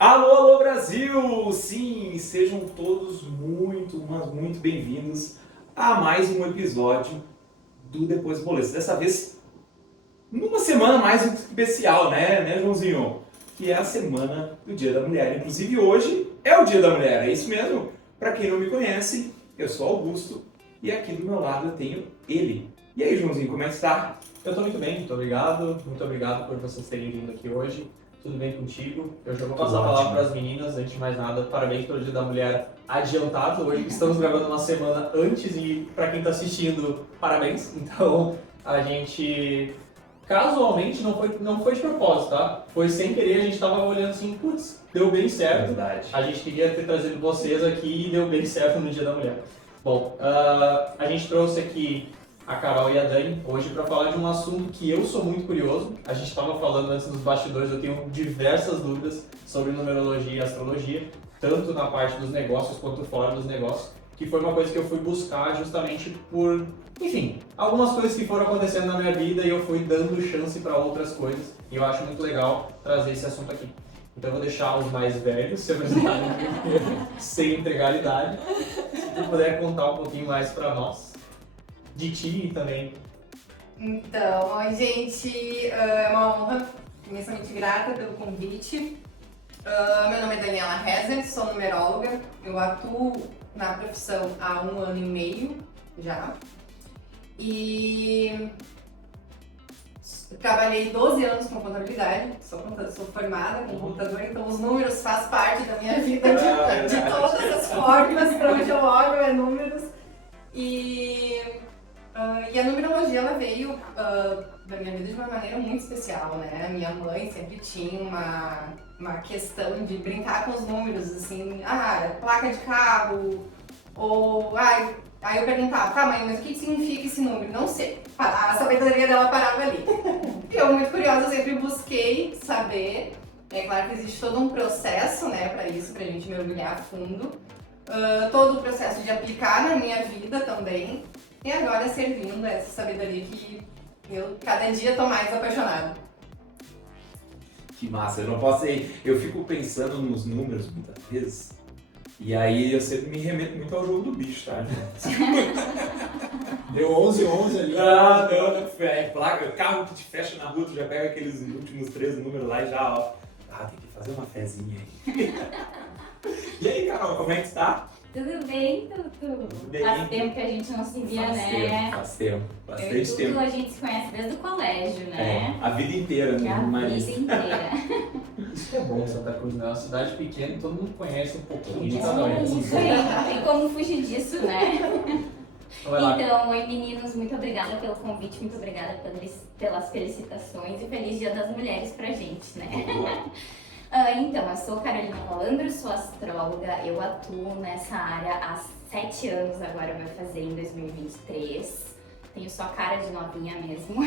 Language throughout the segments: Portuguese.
Alô, alô Brasil! Sim, sejam todos muito bem-vindos a mais um episódio do Depois do Boleto. Dessa vez, numa semana mais especial, né, Joãozinho? Que é a semana do Dia da Mulher. Inclusive hoje é o Dia da Mulher, é isso mesmo? Para quem não me conhece, eu sou Augusto e aqui do meu lado eu tenho ele. E aí, Joãozinho, como é que está? Eu tô muito bem, muito obrigado. Muito obrigado por vocês terem vindo aqui hoje. Tudo bem contigo? Eu já vou passar a palavra para as meninas. Antes de mais nada, parabéns pelo Dia da Mulher adiantado. Hoje estamos gravando uma semana antes e para quem está assistindo, parabéns. Então, a gente casualmente não foi de propósito, tá? Foi sem querer, a gente estava olhando assim, putz, deu bem certo. Verdade. A gente queria ter trazido vocês aqui e deu bem certo no Dia da Mulher. Bom, a gente trouxe aqui a Carol e a Dani hoje para falar de um assunto que eu sou muito curioso. A gente estava falando antes nos bastidores, eu tenho diversas dúvidas sobre numerologia e astrologia, tanto na parte dos negócios quanto fora dos negócios, que foi uma coisa que eu fui buscar justamente por, enfim, algumas coisas que foram acontecendo na minha vida e eu fui dando chance para outras coisas, e eu acho muito legal trazer esse assunto aqui. Então eu vou deixar os mais velhos se apresentarem sem entregar a idade. Se tu puder contar um pouquinho mais para nós. De ti também. Então, oi gente, é uma honra, imensamente grata pelo convite. Meu nome é Daniela Rezer, sou numeróloga, eu atuo na profissão há 1 ano e meio já. E trabalhei 12 anos com contabilidade, sou formada com computador, então os números fazem parte da minha vida de todas as formas, para onde eu olho é números. E a numerologia ela veio da minha vida de uma maneira muito especial, né? A minha mãe sempre tinha uma questão de brincar com os números, assim, placa de carro, ou aí eu perguntava, tá mãe, mas o que significa esse número? Não sei. A sabedoria dela parava ali. E eu, muito curiosa, eu sempre busquei saber. É claro que existe todo um processo, né, para isso, pra gente mergulhar a fundo. Todo o processo de aplicar na minha vida também. E agora servindo essa sabedoria que eu cada dia tô mais apaixonada. Que massa, eu não posso ir. Eu fico pensando nos números muitas vezes. E aí eu sempre me remeto muito ao jogo do bicho, tá, gente? Deu 11 ali. Não. É placa, carro que te fecha na rua, tu já pega aqueles últimos 3 números lá e já, ó. Tem que fazer uma fezinha aí. E aí, Carol, como é que tá? Tudo bem, Tutu? Bem. Faz tempo que a gente não se via, né? Faz tempo, Eu e bastante Tutu, tempo. a gente se conhece desde o colégio, né? A vida inteira, A né, Maria? vida inteira. Isso que é bom, Santa Cruz, né? É uma cidade pequena, todo mundo conhece um pouquinho de É cada um. isso aí, não tem como fugir disso, né? Vai lá. Então, oi meninos, muito obrigada pelo convite, muito obrigada pelas felicitações e feliz Dia das Mulheres pra gente, né? Então, eu sou Carolina Malandro, sou astróloga, eu atuo nessa área há 7 anos, agora vai fazer em 2023. Tenho só cara de novinha mesmo.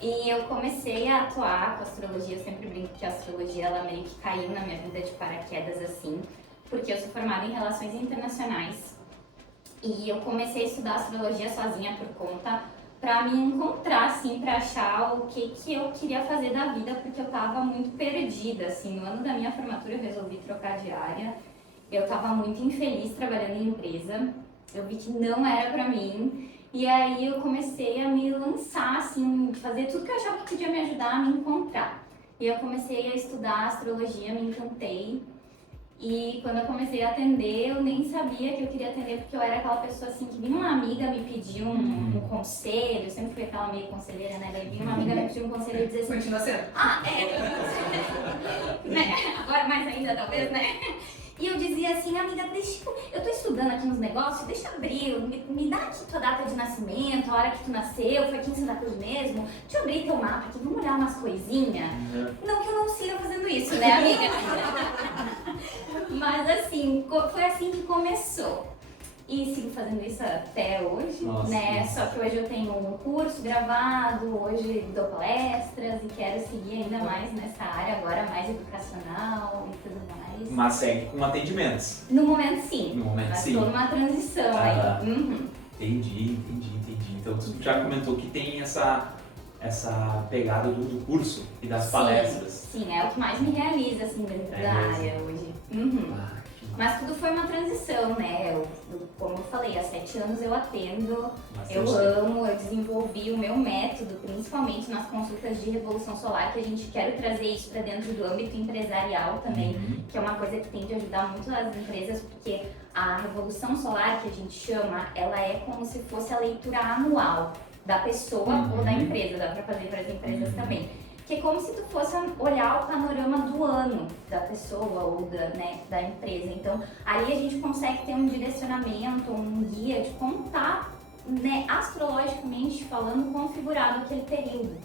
E eu comecei a atuar com astrologia, eu sempre brinco que a astrologia ela meio que caiu na minha vida de paraquedas assim, porque eu sou formada em relações internacionais. E eu comecei a estudar astrologia sozinha por conta, pra me encontrar, assim, pra achar o que eu queria fazer da vida, porque eu tava muito perdida, assim. No ano da minha formatura eu resolvi trocar de área, eu tava muito infeliz trabalhando em empresa, eu vi que não era pra mim, e aí eu comecei a me lançar, assim, fazer tudo que eu achava que podia me ajudar a me encontrar. E eu comecei a estudar astrologia, me encantei. E quando eu comecei a atender, eu nem sabia que eu queria atender, porque eu era aquela pessoa assim, que vinha uma amiga me pedir um conselho, eu sempre fui aquela meio conselheira, né? Daí vinha uma amiga me pedir um conselho e dizia assim, Continua sendo. né? Agora mais ainda, talvez, né? E eu dizia assim, amiga, eu tô estudando aqui nos negócios, deixa eu abrir, me dá aqui tua data de nascimento, a hora que tu nasceu, foi aqui em Santa Cruz mesmo, deixa eu abrir teu mapa aqui, vamos olhar umas coisinhas. Não que eu não siga fazendo isso, né, amiga? Mas assim, foi assim que começou. E sigo fazendo isso até hoje, Nossa, né? nossa. Só que hoje eu tenho um curso gravado, hoje dou palestras e quero seguir ainda mais nessa área, agora mais educacional e tudo mais. Mas segue com atendimentos. No momento sim, No momento mas sim. tô numa transição aí. Uhum. Entendi. Então tu já comentou que tem essa pegada do curso e das palestras. Sim, é o que mais me realiza, assim, dentro da área hoje. Uhum. Mas tudo foi uma transição, né? Como eu falei, há 7 anos eu atendo, eu amo, eu desenvolvi o meu método, principalmente nas consultas de revolução solar, que a gente quer trazer isso para dentro do âmbito empresarial também, que é uma coisa que tem de ajudar muito as empresas, porque a revolução solar, que a gente chama, ela é como se fosse a leitura anual da pessoa ou da empresa, dá para fazer para as empresas também. Que é como se tu fosse olhar o panorama do ano da pessoa ou da empresa. Então, aí a gente consegue ter um direcionamento, um guia de como está, né, astrologicamente falando, configurado aquele período.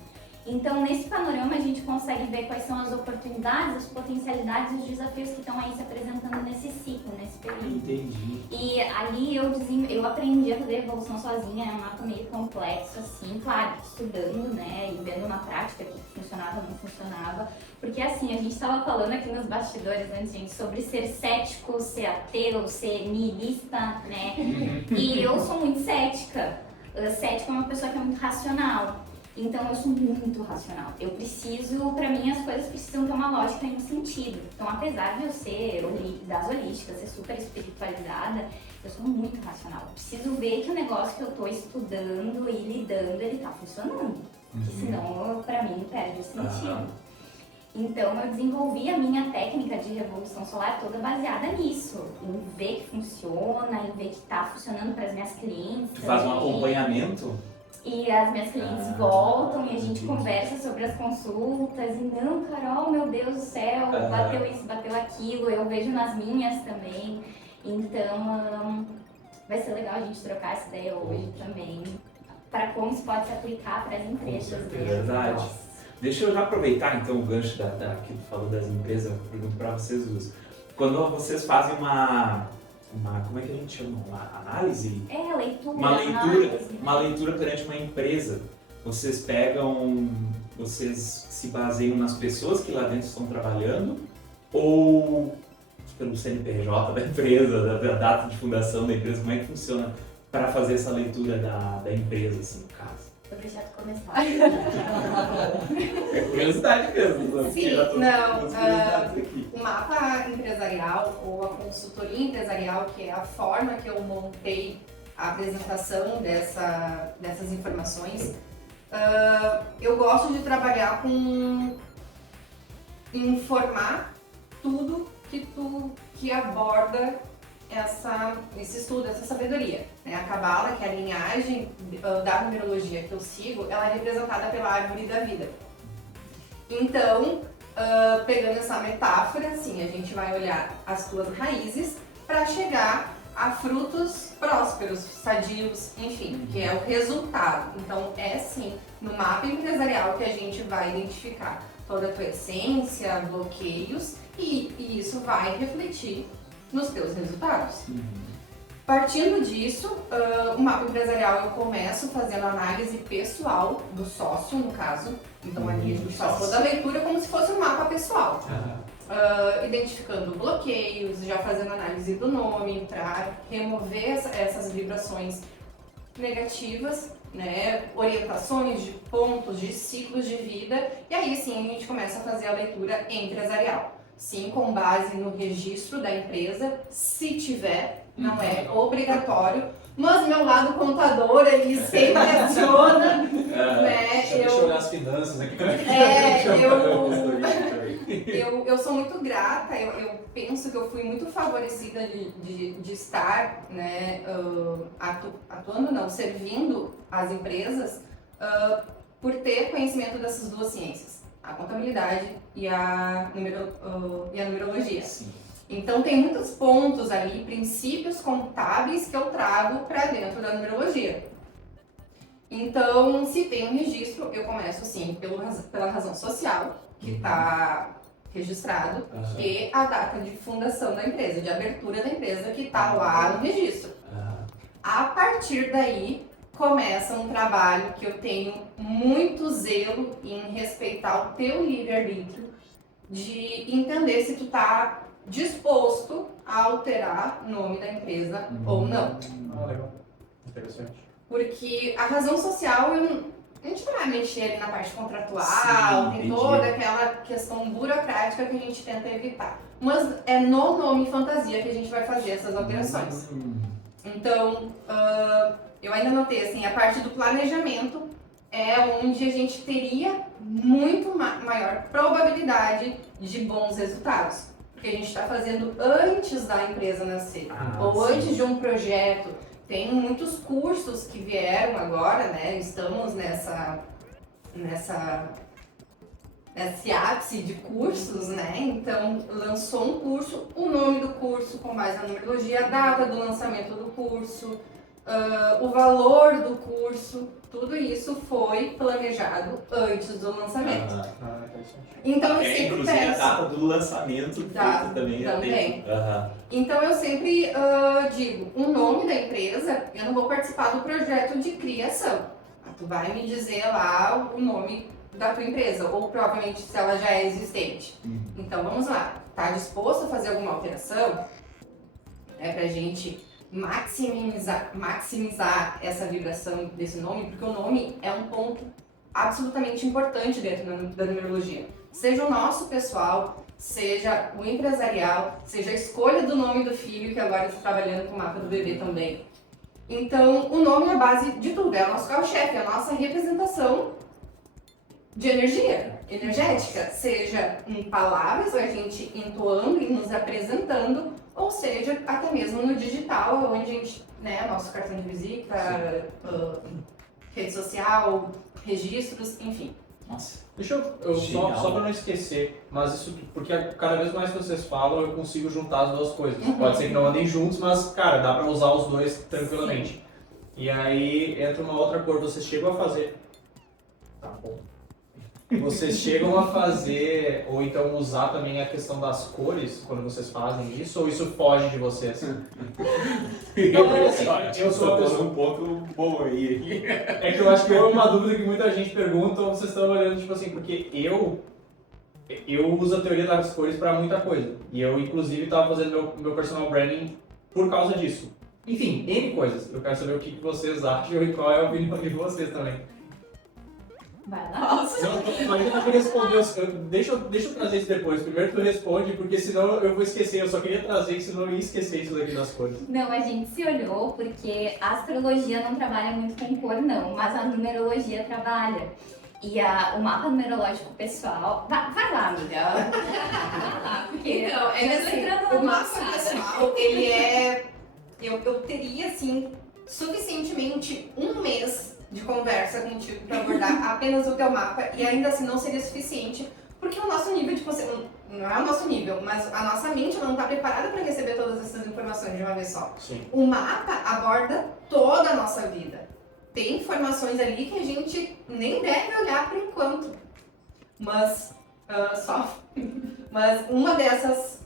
Então, nesse panorama, a gente consegue ver quais são as oportunidades, as potencialidades e os desafios que estão aí se apresentando nesse ciclo, nesse período. Entendi. E ali eu aprendi a fazer revolução sozinha, é um mapa meio complexo, assim, claro, estudando, né, e vendo na prática o que funcionava, não funcionava. Porque assim, a gente estava falando aqui nos bastidores antes, gente, sobre ser cético, ser ateu, ser niilista, né? E eu sou muito cética. Cética é uma pessoa que é muito racional. Então eu sou muito racional. Eu preciso, pra mim as coisas precisam ter uma lógica e um sentido. Então apesar de eu ser das holísticas, ser super espiritualizada, eu sou muito racional. Eu preciso ver que o negócio que eu tô estudando e lidando, ele tá funcionando. Porque senão, pra mim, perde o sentido. Então eu desenvolvi a minha técnica de revolução solar toda baseada nisso. Em ver que funciona, em ver que tá funcionando para as minhas clientes. Tu faz um acompanhamento? E as minhas clientes voltam e a gente conversa sobre as consultas. E não, Carol, meu Deus do céu, bateu isso, bateu aquilo. Eu vejo nas minhas também. Então, vai ser legal a gente trocar essa ideia hoje também. Para como isso pode se aplicar para as empresas. É verdade. Deixa eu já aproveitar então o gancho que tu falou das empresas, eu pergunto para vocês duas. Quando vocês fazem uma como é que a gente chama? Uma análise? Leitura. Uma leitura perante uma empresa. Vocês se baseiam nas pessoas que lá dentro estão trabalhando ou pelo CNPJ da empresa, da data de fundação da empresa? Como é que funciona para fazer essa leitura da empresa, assim, no caso? Vou deixar tu começar. É curiosidade mesmo. Sim, não. O mapa empresarial ou a consultoria empresarial, que é a forma que eu montei a apresentação dessas informações, eu gosto de trabalhar com informar tudo que aborda esse estudo, essa sabedoria. A Cabala, que é a linhagem da numerologia que eu sigo, ela é representada pela árvore da vida. Então, pegando essa metáfora, assim, a gente vai olhar as tuas raízes para chegar a frutos prósperos, sadios, enfim, que é o resultado. Então, é sim no mapa empresarial que a gente vai identificar toda a tua essência, bloqueios, e isso vai refletir nos teus resultados. Partindo disso, o mapa empresarial eu começo fazendo análise pessoal do sócio, no caso. Então ali a gente faz toda a leitura como se fosse um mapa pessoal. Identificando bloqueios, já fazendo análise do nome para remover essas vibrações negativas, né? Orientações de pontos, de ciclos de vida. E aí sim a gente começa a fazer a leitura empresarial. Sim, com base no registro da empresa, se tiver, não é obrigatório, mas meu lado contador ele sempre aciona, né? Deixa eu olhar as finanças aqui. Eu sou muito grata, eu penso que eu fui muito favorecida de estar, né, atuando não, servindo as empresas por ter conhecimento dessas duas ciências, a contabilidade e a numerologia. Sim. Então tem muitos pontos ali, princípios contábeis que eu trago para dentro da numerologia. Então, se tem um registro, eu começo assim pela razão social, que está registrado, e a data de fundação da empresa, de abertura da empresa, que está lá no registro. A partir daí, começa um trabalho que eu tenho muito zelo em respeitar o teu livre-arbítrio, de entender se tu tá disposto a alterar o nome da empresa ou não. Legal. Interessante. Porque a razão social, A gente vai mexer ali na parte contratual, Sim, tem entendi. toda aquela questão burocrática que a gente tenta evitar. Mas é no nome fantasia que a gente vai fazer essas alterações. Então, eu ainda notei, assim, a parte do planejamento é onde a gente teria muito maior probabilidade de bons resultados. Porque a gente está fazendo antes da empresa nascer, ou antes de um projeto. Tem muitos cursos que vieram agora, né? Estamos nesse ápice de cursos, né? Então, lançou um curso, o nome do curso com base na numerologia, a data do lançamento do curso, o valor do curso, tudo isso foi planejado antes do lançamento. Então, eu sempre Inclusive a peço. data do lançamento feita também. Também. Aham. Então eu sempre digo, o nome da empresa, eu não vou participar do projeto de criação. Tu vai me dizer lá o nome da tua empresa, ou provavelmente se ela já é existente. Então vamos lá, tá disposto a fazer alguma alteração? É pra gente maximizar essa vibração desse nome, porque o nome é um ponto absolutamente importante dentro da numerologia. Seja o nosso pessoal, seja o empresarial, seja a escolha do nome do filho, que agora está trabalhando com o mapa do bebê também. Então, o nome é a base de tudo, é o nosso carro-chefe, é a nossa representação de energética, seja em palavras, a gente entoando e nos apresentando, ou seja, até mesmo no digital, onde a gente, né, nosso cartão de visita, rede social, registros, enfim. Nossa. Deixa eu Genial. só pra não esquecer, mas isso, porque cada vez mais que vocês falam, eu consigo juntar as duas coisas. Pode ser que não andem juntos, mas, cara, dá pra usar os dois tranquilamente. E aí entra uma outra cor, vocês chegam a fazer. Tá bom. Vocês chegam a fazer, ou então usar também a questão das cores quando vocês fazem isso, ou isso foge de vocês? Eu sou uma pessoa um pouco boa aí. É que eu acho que é uma dúvida que muita gente pergunta, ou vocês estão olhando, tipo assim, porque eu uso a teoria das cores pra muita coisa. E eu, inclusive, estava fazendo meu personal branding por causa disso. Enfim, N coisas. Eu quero saber o que vocês acham e qual é a opinião de vocês também. Vai lá. Mas eu não vou responder, deixa eu trazer isso depois. Primeiro tu responde, porque senão eu vou esquecer. Eu só queria trazer, senão eu ia esquecer isso daqui das cores. Não, a gente se olhou porque a astrologia não trabalha muito com cor, não, mas a numerologia trabalha. E o mapa numerológico pessoal. Vai lá, amiga. Vai lá, porque Então, é assim, o mapa pessoal, ele é... Eu teria, assim, suficientemente um mês de conversa contigo para abordar apenas o teu mapa e ainda assim não seria suficiente, porque o nosso nível de não é o nosso nível, mas a nossa mente não está preparada para receber todas essas informações de uma vez só. Sim. O mapa aborda toda a nossa vida. Tem informações ali que a gente nem deve olhar por enquanto. Mas mas uma dessas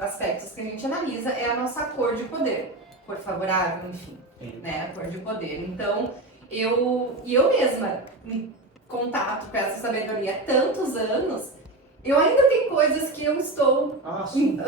aspectos que a gente analisa é a nossa cor de poder, cor favorável, enfim. Né, a cor de poder. Então, eu mesma, em contato com essa sabedoria há tantos anos, eu ainda tenho coisas que eu estou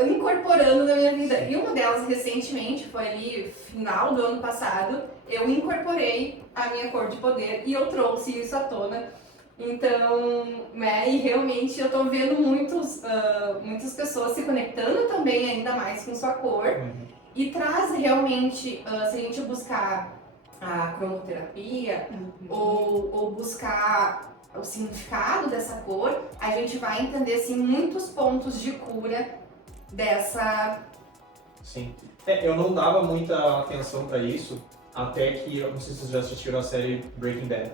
incorporando na minha vida. E uma delas, recentemente, foi ali, final do ano passado, eu incorporei a minha cor de poder e eu trouxe isso à tona. Então, né, e realmente eu tô vendo muitas pessoas se conectando também ainda mais com sua cor. E traz realmente, se a gente buscar a cromoterapia ou buscar o significado dessa cor, a gente vai entender assim, muitos pontos de cura dessa... Sim. Eu não dava muita atenção pra isso, até que, eu não sei se vocês já assistiram a série Breaking Bad.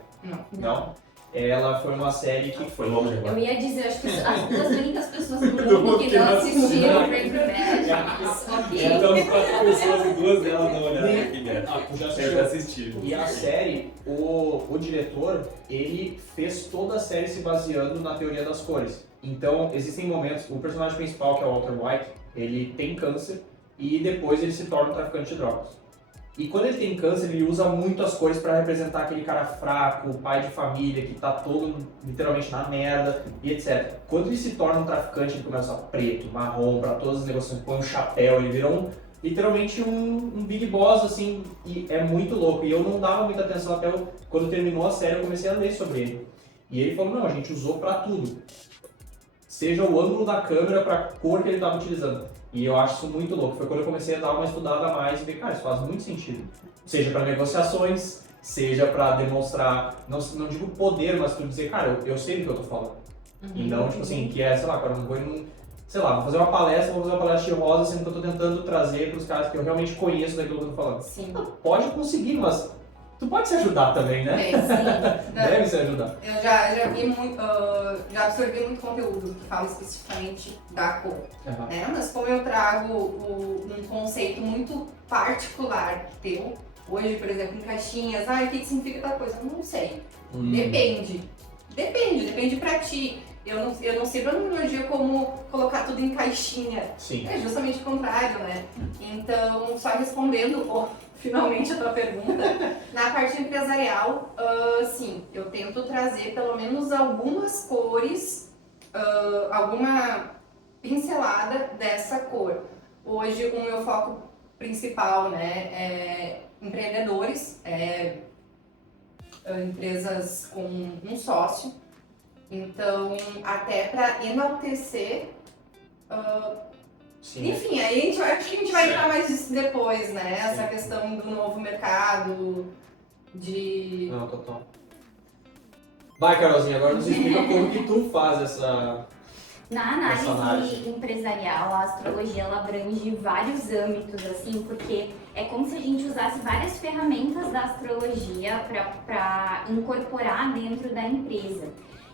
Não? Ela foi uma série que Foi longe agora. Eu ia dizer, acho que as 200 pessoas do mundo que não assistiram Breaking Bad. Ok. Então, 4 pessoas e 2 delas não olharam aqui, né? tu já Eu já assisti. E a série, o diretor, ele fez toda a série se baseando na teoria das cores. Então, existem momentos, o personagem principal, que é o Walter White, ele tem câncer e depois ele se torna um traficante de drogas. E quando ele tem câncer, ele usa muito as cores para representar aquele cara fraco, o pai de família, que tá todo literalmente na merda e etc. Quando ele se torna um traficante, ele começa a usar preto, marrom, para todas as negociações, põe um chapéu, ele vira literalmente um Big Boss, assim, e é muito louco. E eu não dava muita atenção até quando terminou a série, eu comecei a ler sobre ele. E ele falou, não, a gente usou pra tudo. Seja o ângulo da câmera pra cor que ele estava utilizando. E eu acho isso muito louco. Foi quando eu comecei a dar uma estudada a mais e ver, cara, isso faz muito sentido. Seja para negociações, seja para demonstrar, não digo poder, mas tu dizer, cara, eu sei do que eu tô falando. Então, tipo assim, que é, sei lá, cara, eu não vou sei lá, vou fazer uma palestra de rosa, sendo que eu tô tentando trazer pros caras que eu realmente conheço daquilo que eu tô falando. Sim. Pode conseguir, mas tu pode se ajudar também, né? Sim. Deve se ajudar. Eu já vi muito, já absorvi muito conteúdo que fala especificamente da cor, né? Mas como eu trago um conceito muito particular teu, hoje, por exemplo, em caixinhas, o que significa tal coisa? Eu não sei. Depende pra ti. Eu não sirvo a numerologia como colocar tudo em caixinha. Sim. É justamente o contrário, né? Então, só respondendo finalmente a tua pergunta, na parte empresarial, sim, eu tento trazer pelo menos algumas cores, alguma pincelada dessa cor. Hoje, o meu foco principal, né, é empreendedores, empresas com um sócio. Então, até para enaltecer, Sim. enfim, aí acho que a gente vai entrar mais nisso depois, né? Essa questão do novo mercado, de... Não, total. Vai, Carolzinha, agora nos explica como que tu faz essa... Na análise empresarial, a astrologia ela abrange vários âmbitos, assim, porque é como se a gente usasse várias ferramentas da astrologia para incorporar dentro da empresa.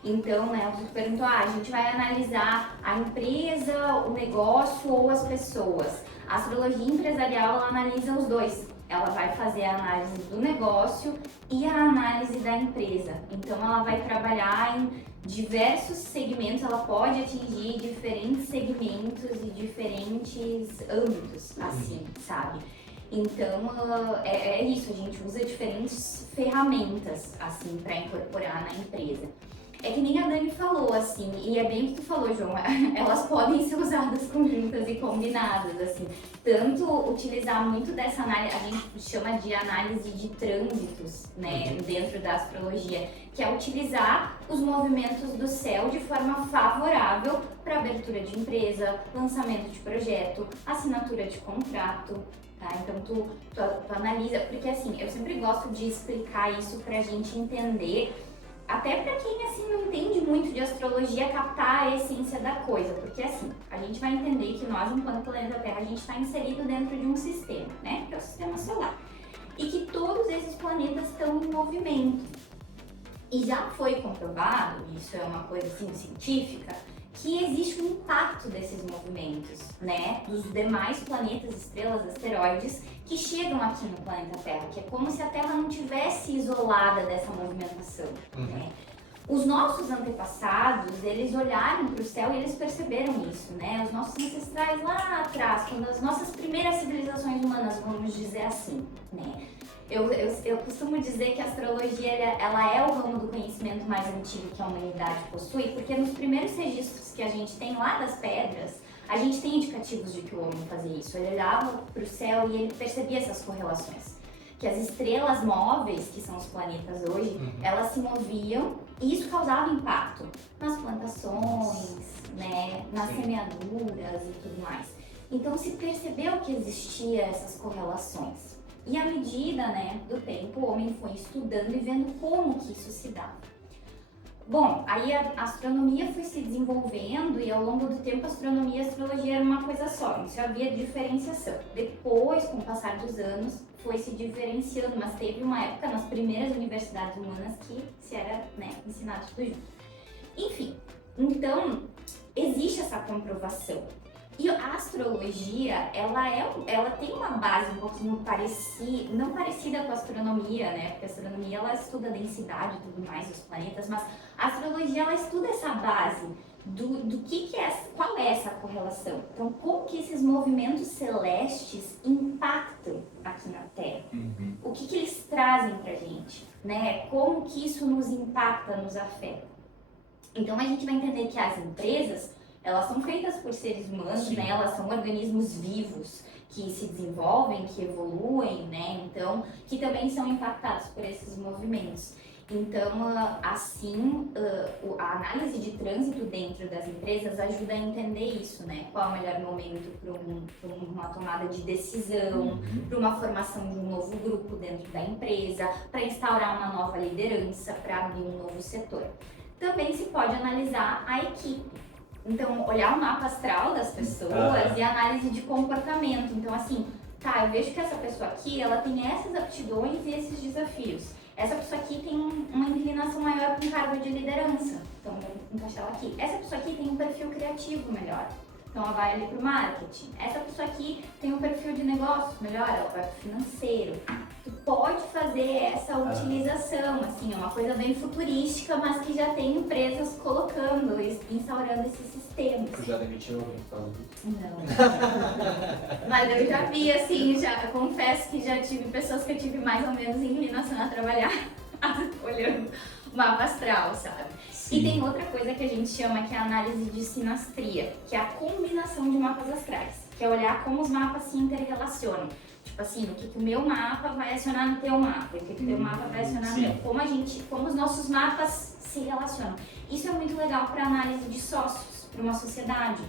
Então, né, você perguntou, a gente vai analisar a empresa, o negócio ou as pessoas. A astrologia empresarial, ela analisa os dois. Ela vai fazer a análise do negócio e a análise da empresa. Então, ela vai trabalhar em diversos segmentos, ela pode atingir diferentes segmentos e diferentes âmbitos, assim, sabe? Então, é isso, a gente usa diferentes ferramentas, assim, para incorporar na empresa. É que nem a Dani falou, assim, e é bem o que tu falou, João, elas podem ser usadas conjuntas e combinadas, assim. Tanto utilizar muito dessa análise, a gente chama de análise de trânsitos, né, dentro da astrologia, que é utilizar os movimentos do céu de forma favorável para abertura de empresa, lançamento de projeto, assinatura de contrato, tá? Então tu analisa, porque assim, eu sempre gosto de explicar isso pra gente entender, até para quem assim não entende muito de astrologia, captar a essência da coisa, porque assim, a gente vai entender que nós, enquanto planeta Terra, a gente está inserido dentro de um sistema, né, que é o sistema solar, e que todos esses planetas estão em movimento. E já foi comprovado, isso é uma coisa assim científica, que existe um impacto desses movimentos, né, dos demais planetas, estrelas, asteroides que chegam aqui no planeta Terra, que é como se a Terra não tivesse isolada dessa movimentação, né? Os nossos antepassados, eles olharam para o céu e eles perceberam isso, né? Os nossos ancestrais lá atrás, quando as nossas primeiras civilizações humanas, vamos dizer assim, né? Eu costumo dizer que a astrologia ela é o ramo do conhecimento mais antigo que a humanidade possui, porque nos primeiros registros que a gente tem lá das pedras, a gente tem indicativos de que o homem fazia isso. Ele olhava para o céu e ele percebia essas correlações. Que as estrelas móveis, que são os planetas hoje, elas se moviam e isso causava impacto nas plantações, né, nas semeaduras e tudo mais. Então se percebeu que existia essas correlações. E à medida, né, do tempo, o homem foi estudando e vendo como que isso se dava. Bom, aí a astronomia foi se desenvolvendo e ao longo do tempo a astronomia e a astrologia era uma coisa só, não havia diferenciação. Depois, com o passar dos anos, foi se diferenciando, mas teve uma época nas primeiras universidades humanas que se era, né, ensinado tudo junto. Enfim, então existe essa comprovação. E a astrologia, ela tem uma base um pouquinho não parecida com a astronomia, né? Porque a astronomia, ela estuda a densidade e tudo mais dos planetas, mas a astrologia, ela estuda essa base do que é, qual é essa correlação. Então, como que esses movimentos celestes impactam aqui na Terra? O que eles trazem pra gente, né? Como que isso nos impacta, nos afeta? Então, a gente vai entender que as empresas elas são feitas por seres humanos, Sim. né? Elas são organismos vivos que se desenvolvem, que evoluem, né? Então, que também são impactados por esses movimentos. Então, assim, a análise de trânsito dentro das empresas ajuda a entender isso, né? Qual é o melhor momento para uma tomada de decisão, para uma formação de um novo grupo dentro da empresa, para instaurar uma nova liderança, para abrir um novo setor. Também se pode analisar a equipe. Então, olhar o mapa astral das pessoas e análise de comportamento. Então, assim, tá, eu vejo que essa pessoa aqui, ela tem essas aptidões e esses desafios. Essa pessoa aqui tem uma inclinação maior para um cargo de liderança, então vou encaixar ela aqui. Essa pessoa aqui tem um perfil criativo melhor, então ela vai ali para o marketing. Essa pessoa aqui tem um perfil de negócio melhor, ela vai para o financeiro. Tu pode fazer essa utilização, assim, é uma coisa bem futurística, mas que já tem empresas colocando, instaurando esses sistemas. Tu já demitiu alguém por causa disso? Não. Mas eu já vi, assim, eu confesso que já tive pessoas que eu tive mais ou menos inclinação a trabalhar olhando o mapa astral, sabe? Sim. E tem outra coisa que a gente chama que é a análise de sinastria, que é a combinação de mapas astrais, que é olhar como os mapas se interrelacionam. Tipo assim, o que o meu mapa vai acionar no teu mapa, o que o teu mapa vai acionar no meu. Como os nossos mapas se relacionam. Isso é muito legal para análise de sócios, para uma sociedade.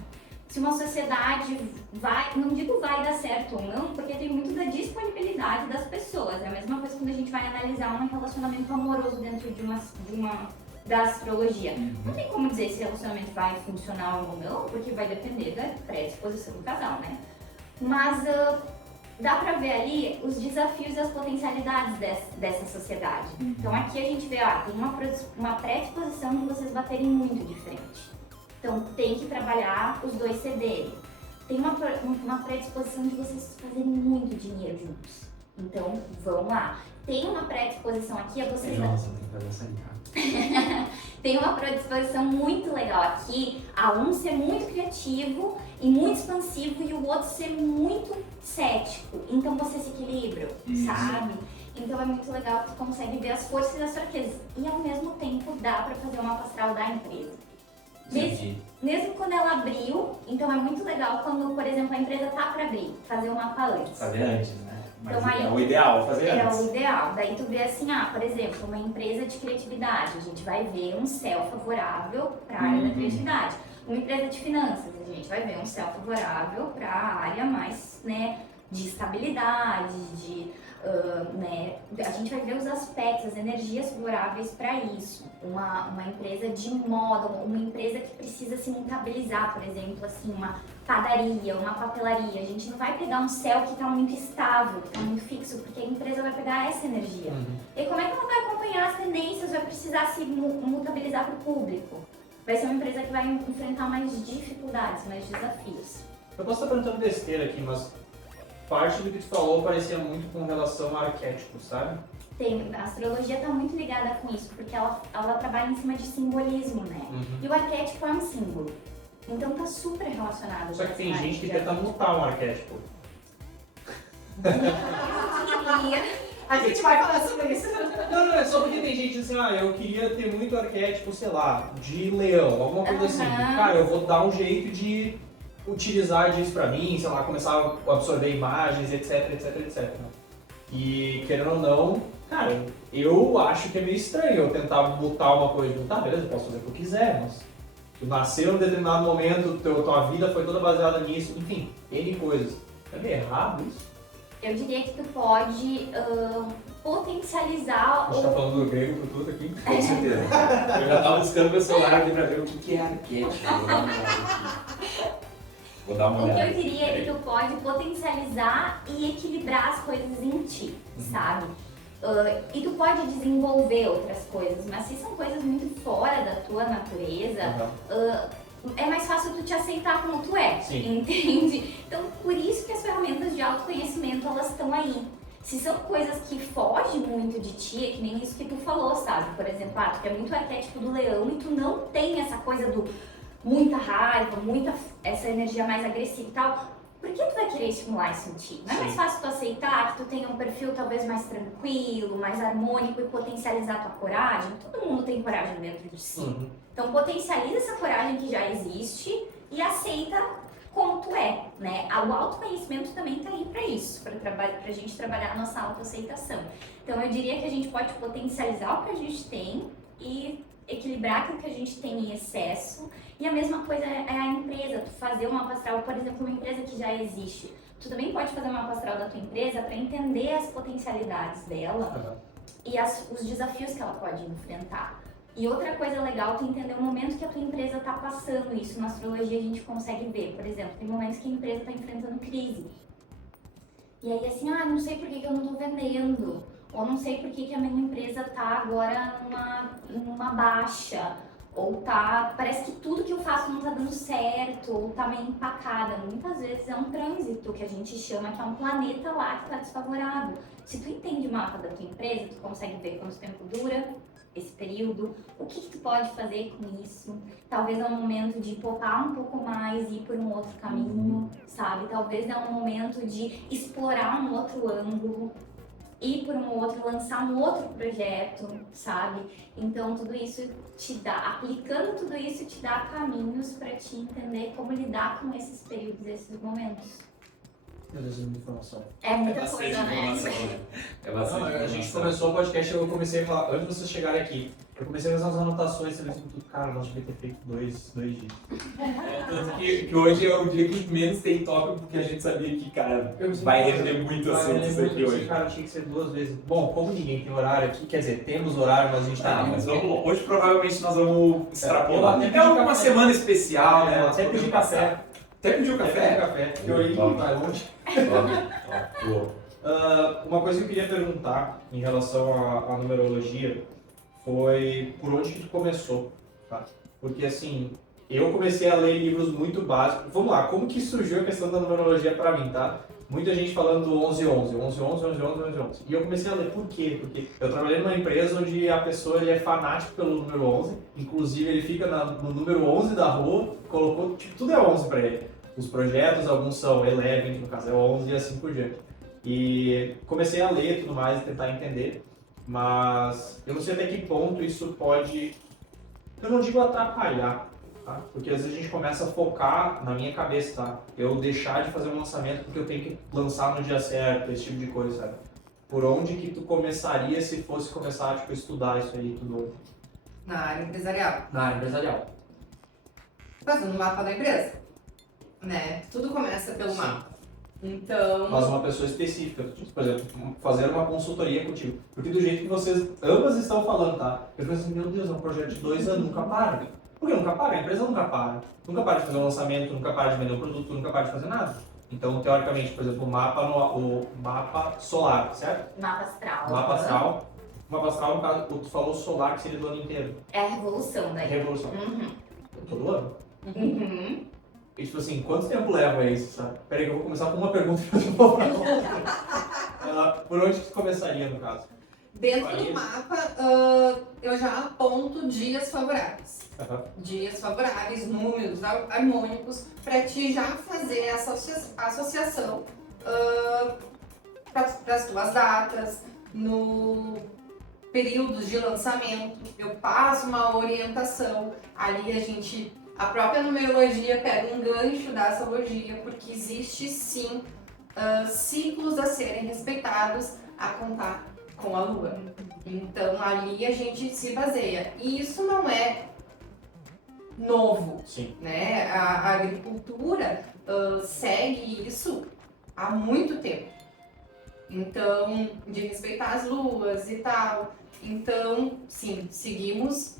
Se uma sociedade vai, não digo vai dar certo ou não, porque tem muito da disponibilidade das pessoas. É a mesma coisa quando a gente vai analisar um relacionamento amoroso dentro de uma da astrologia. Não tem como dizer se o relacionamento vai funcionar ou não, porque vai depender da predisposição do casal, né? Mas dá pra ver ali os desafios e as potencialidades dessa sociedade. Então aqui a gente vê, tem uma predisposição de vocês baterem muito de frente. Então tem que trabalhar os dois cederem. Tem uma predisposição de vocês fazerem muito dinheiro juntos. Então vão lá. Tem uma predisposição aqui a vocês... Nossa, tem que fazer essa linha. Tem uma predisposição muito legal aqui a um ser muito criativo e muito expansivo e o outro ser muito cético. Então você se equilibra, sabe? Então é muito legal que tu consegue ver as forças e as fraquezas. E ao mesmo tempo dá pra fazer uma mapa astral da empresa. Mesmo quando ela abriu, então é muito legal quando, por exemplo, a empresa tá pra abrir, fazer o mapa antes. Fazer antes, né? Mas Então, aí, é o ideal fazer antes. É o ideal. Daí tu vê assim, por exemplo, uma empresa de criatividade, a gente vai ver um céu favorável para a área da criatividade. Uma empresa de finanças, a gente vai ver um céu favorável para a área mais, né, de estabilidade, a gente vai ver os aspectos, as energias favoráveis para isso. Uma empresa de moda, uma empresa que precisa se montabilizar, por exemplo, assim, uma padaria, uma papelaria. A gente não vai pegar um céu que está muito estável, que está muito fixo, porque a empresa vai pegar essa energia. E como é que ela vai acompanhar as tendências, vai precisar se mutabilizar para o público? Vai ser uma empresa que vai enfrentar mais dificuldades, mais desafios. Eu posso estar perguntando besteira aqui, mas parte do que tu falou parecia muito com relação a arquétipos, sabe? A astrologia está muito ligada com isso, porque ela trabalha em cima de simbolismo, né? E o arquétipo é um símbolo. Então tá super relacionado. Só que tem gente que tenta mutar um arquétipo. A gente vai falar sobre isso. Não, é só porque tem gente assim, eu queria ter muito arquétipo, sei lá, de leão, alguma coisa assim. Cara, eu vou dar um jeito de utilizar disso pra mim, sei lá, começar a absorver imagens, etc, etc, etc. E, querendo ou não, cara, eu acho que é meio estranho eu tentar mutar uma coisa. Tá, beleza, eu posso fazer o que eu quiser, mas tu nasceu em um determinado momento, tua vida foi toda baseada nisso, enfim, N coisas. É meio errado isso? Eu diria que tu pode potencializar A gente tá falando do grego por tudo aqui. Com certeza. Eu já tava buscando meu celular aqui pra ver o que é arquétipo. Vou dar uma O que olhada. eu diria é que tu pode potencializar e equilibrar as coisas em ti, sabe? E tu pode desenvolver outras coisas, mas se são coisas muito fora da tua natureza, é mais fácil tu te aceitar como tu é, entende? Então, por isso que as ferramentas de autoconhecimento, elas estão aí. Se são coisas que fogem muito de ti, é que nem isso que tu falou, sabe? Por exemplo, tu é muito arquétipo do leão e tu não tem essa coisa do muita raiva, essa energia mais agressiva e tal. Por que tu vai querer estimular isso em ti? Não é mais fácil tu aceitar que tu tenha um perfil talvez mais tranquilo, mais harmônico e potencializar tua coragem? Todo mundo tem coragem dentro de si. Então potencializa essa coragem que já existe e aceita como tu é, né? O autoconhecimento também tá aí para isso, pra gente trabalhar a nossa autoaceitação. Então eu diria que a gente pode potencializar o que a gente tem e equilibrar aquilo que a gente tem em excesso. E a mesma coisa é a empresa, tu fazer uma mapa astral, por exemplo, uma empresa que já existe. Tu também pode fazer uma mapa astral da tua empresa para entender as potencialidades dela e os desafios que ela pode enfrentar. E outra coisa legal, tu entender o momento que a tua empresa está passando. Isso na astrologia a gente consegue ver. Por exemplo, tem momentos que a empresa está enfrentando crise. E aí assim, não sei por que eu não estou vendendo. Ou não sei por que a minha empresa está agora numa baixa. Ou parece que tudo que eu faço não está dando certo. Ou está meio empacada. Muitas vezes é um trânsito que a gente chama, que é um planeta lá que está desfavorável. Se tu entende o mapa da tua empresa, tu consegue ver quanto tempo dura esse período, o que tu pode fazer com isso. Talvez é um momento de poupar um pouco mais e ir por um outro caminho, sabe? Talvez é um momento de explorar um outro ângulo, ir por um outro, lançar um outro projeto, sabe? Então tudo isso te dá, aplicando tudo isso te dá caminhos para te entender como lidar com esses períodos, esses momentos. Meu Deus, é muita informação. É muita coisa, né? É bastante A gente informação. começou o podcast, eu comecei a falar, antes de vocês chegarem aqui, eu comecei a fazer umas anotações, você viu tudo, cara, nós devia ter feito dois dias. Tanto que hoje é o dia que menos tem tópico, porque a gente sabia que, cara, vai render muito assunto isso aqui hoje. Cara, tinha que ser 2 vezes. Bom, como ninguém tem horário aqui, quer dizer, temos horário, mas a gente tá aqui. Mas hoje provavelmente nós vamos extrapolar. Eu até É uma pedi semana especial, né? Até pedir café. Até pediu café? Café, porque eu aí vai longe. Uma coisa que eu queria perguntar em relação à numerologia foi por onde que tu começou, tá? Porque assim, eu comecei a ler livros muito básicos. Vamos lá, como que surgiu a questão da numerologia pra mim, tá? Muita gente falando do 1111, 1111, 1111, 1111. E eu comecei a ler por quê? Porque eu trabalhei numa empresa onde a pessoa ele é fanático pelo número 11, inclusive ele fica no número 11 da rua, colocou, tipo, tudo é 11 pra ele. Os projetos, alguns são 11, no caso é 11 e assim por diante. E comecei a ler tudo mais e tentar entender, mas eu não sei até que ponto isso pode, eu não digo atrapalhar, tá? Porque às vezes a gente começa a focar na minha cabeça, tá? Eu deixar de fazer um lançamento porque eu tenho que lançar no dia certo, esse tipo de coisa, sabe? Por onde que tu começaria se fosse começar tipo, a estudar isso aí tudo? Na área empresarial. Na área empresarial. Fazendo um mapa da empresa, né? Tudo começa pelo Sim. mapa. Então, Mas uma pessoa específica, por exemplo, fazer uma consultoria contigo. Porque do jeito que vocês ambas estão falando, tá? Eu falei assim, meu Deus, é um projeto de 2 anos, nunca para. Por que nunca para? A empresa nunca para. Nunca para de fazer um lançamento, nunca para de vender um produto, nunca para de fazer nada. Então, teoricamente, por exemplo, o mapa solar, certo? Mapa astral. O mapa astral. O mapa astral, no caso, tu falou solar, que seria do ano inteiro. É a revolução daí. Revolução. Uhum. Todo ano. Uhum. E tipo assim, quanto tempo leva isso, sabe? Peraí que eu vou começar com uma pergunta e depois eu vou pra outra. Por onde que tu começaria, no caso? dentro do mapa, eu já aponto dias favoráveis. Dias favoráveis, números harmônicos, para ti já fazer essa associação para as tuas datas, no períodos de lançamento. Eu passo uma orientação, ali a própria numerologia pega um gancho da astrologia, porque existe sim ciclos a serem respeitados a contar com a lua. Então ali a gente se baseia. E isso não é novo, Sim. né? A agricultura segue isso há muito tempo. Então, de respeitar as luas e tal. Então, sim, seguimos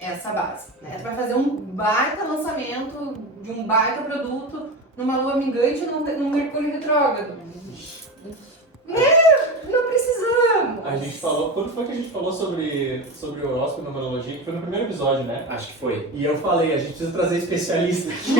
essa base, né? Para fazer um baita lançamento de um baita produto numa lua minguante num Mercúrio retrógrado. Não precisamos! A gente falou, quando foi que a gente falou sobre horóscopo e numerologia? Que foi no primeiro episódio, né? Acho que foi. E eu falei, a gente precisa trazer especialista aqui,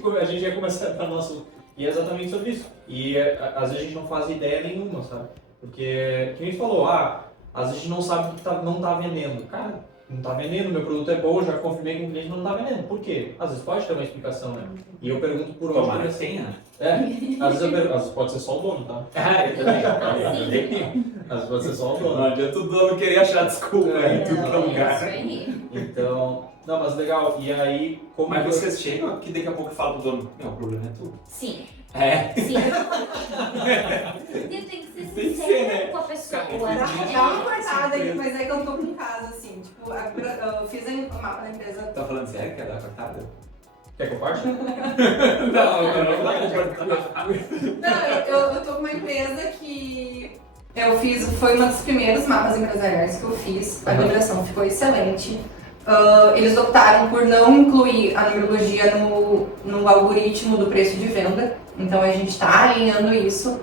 porque a gente ia começar a entrar no assunto. E é exatamente sobre isso. E às vezes a gente não faz ideia nenhuma, sabe? Porque, quem falou, às vezes a gente não sabe que não tá vendendo. Cara, não tá vendendo, meu produto é bom, já confirmei com o cliente, não tá vendendo. Por quê? Às vezes pode ter uma explicação, né? E eu pergunto por onde. Tomara que tenha. Às vezes pode ser só o dono, tá? Eu também. Às vezes pode ser só o dono. Não adianta o dono querer achar desculpa em tudo que é lugar. Isso aí. Então, não, mas legal. E aí, como Mas que vocês chegam que daqui a pouco fala pro dono, não, o problema é tu. Sim. É. Sim. Eu tenho que ser Tem que ser, sincera né? com a pessoa. Dá uma cortada aqui, mas é que eu tô com casa, assim. Tipo, eu fiz o mapa da empresa. Tá falando sério? Quer dar cortada? Quer que eu parte? Não dá cortada. Não, eu tô com uma empresa que eu fiz, foi uma dos primeiros mapas empresariais que eu fiz. A numeração ficou excelente. Eles optaram por não incluir a numerologia no algoritmo do preço de venda. Então a gente está alinhando isso.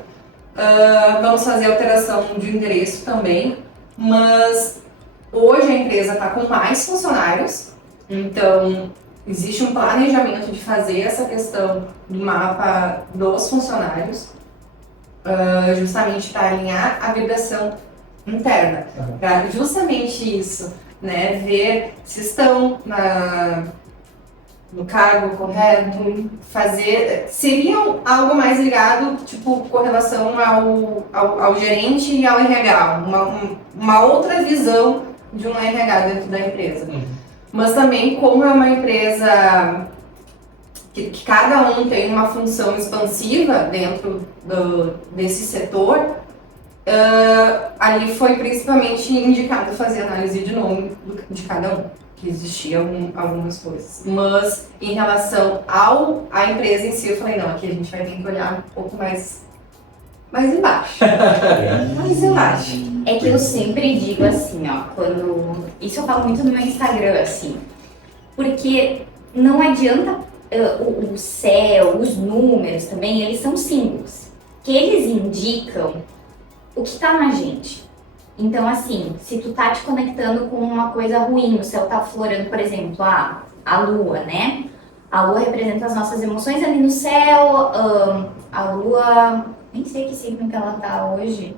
Vamos fazer alteração de endereço também. Mas hoje a empresa está com mais funcionários. Então existe um planejamento de fazer essa questão do mapa dos funcionários. Justamente para alinhar a vibração interna. Para justamente isso. Né, ver se estão no cargo correto, seriam algo mais ligado, tipo, com relação ao gerente e ao RH, uma outra visão de um RH dentro da empresa. Mas também, como é uma empresa que cada um tem uma função expansiva dentro desse setor, ali foi principalmente indicado fazer análise de nome de cada um, que existiam algumas coisas. Mas em relação à empresa em si, eu falei, não, aqui a gente vai ter que olhar um pouco mais embaixo. Mais embaixo. É que eu sempre digo assim, ó, isso eu falo muito no meu Instagram, assim, porque não adianta o céu, os números também, eles são símbolos, que eles indicam o que tá na gente. Então, assim, se tu tá te conectando com uma coisa ruim, o céu tá aflorando, por exemplo, a lua, né? A lua representa as nossas emoções ali no céu, a lua... Nem sei que signo que ela tá hoje.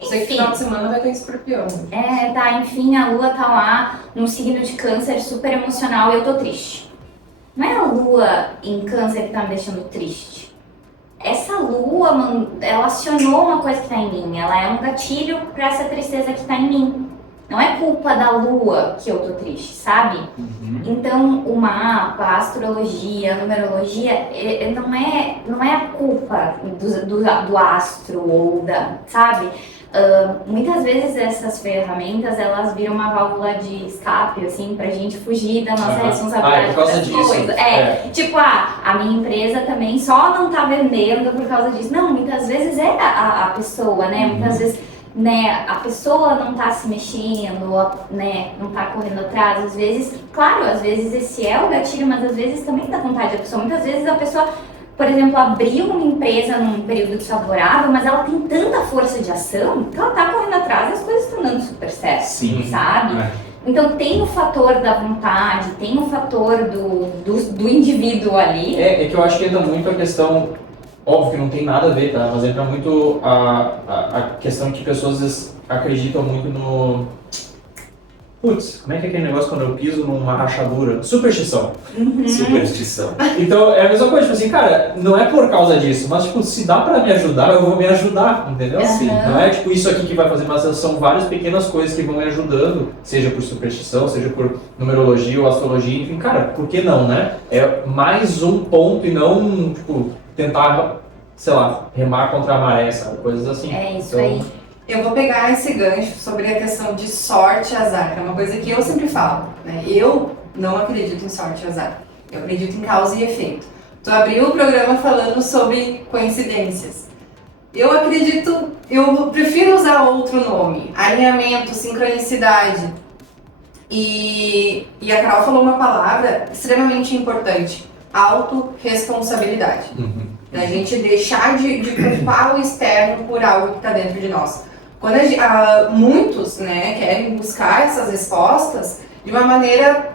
Sei que final de semana vai ter escorpião. Enfim, a lua tá lá num signo de câncer super emocional e eu tô triste. Não é a lua em câncer que tá me deixando triste. Essa lua, ela acionou uma coisa que tá em mim, ela é um gatilho pra essa tristeza que tá em mim. Não é culpa da lua que eu tô triste, sabe? Então, o mapa, a astrologia, a numerologia, não é a culpa do astro ou sabe? Muitas vezes essas ferramentas, elas viram uma válvula de escape, assim, pra gente fugir da nossa responsabilidade por causa das disso. coisas. Tipo, a minha empresa também só não tá vendendo por causa disso. Não, muitas vezes é a pessoa, né? Muitas vezes, né, a pessoa não tá se mexendo, né, não tá correndo atrás. Às vezes, claro, às vezes esse é o gatilho, mas às vezes também dá vontade da pessoa. Muitas vezes a pessoa, por exemplo, abriu uma empresa num período desfavorável, mas ela tem tanta força de ação que ela tá correndo atrás e as coisas estão dando super certo, sabe? Então tem o fator da vontade, tem o fator do indivíduo ali. É que eu acho que entra muito a questão, óbvio que não tem nada a ver, tá? Mas entra muito a questão que pessoas às vezes acreditam muito no... Putz, como é que é aquele negócio quando eu piso numa rachadura? Superstição. Superstição. Então é a mesma coisa, tipo assim, cara, não é por causa disso, mas tipo, se dá pra me ajudar, eu vou me ajudar, entendeu? Não é tipo isso aqui que vai fazer, mas são várias pequenas coisas que vão me ajudando, seja por superstição, seja por numerologia ou astrologia, enfim, cara, por que não, né? É mais um ponto e não, tipo, tentar, sei lá, remar contra a maré, sabe? Coisas assim. É isso então, aí. Eu vou pegar esse gancho sobre a questão de sorte e azar, que é uma coisa que eu sempre falo, né? Eu não acredito em sorte e azar. Eu acredito em causa e efeito. Tu abriu o programa falando sobre coincidências. Eu prefiro usar outro nome, alinhamento, sincronicidade. E a Carol falou uma palavra extremamente importante, autorresponsabilidade. A gente deixar de culpar o externo por algo que está dentro de nós. Quando muitos, né, querem buscar essas respostas de uma maneira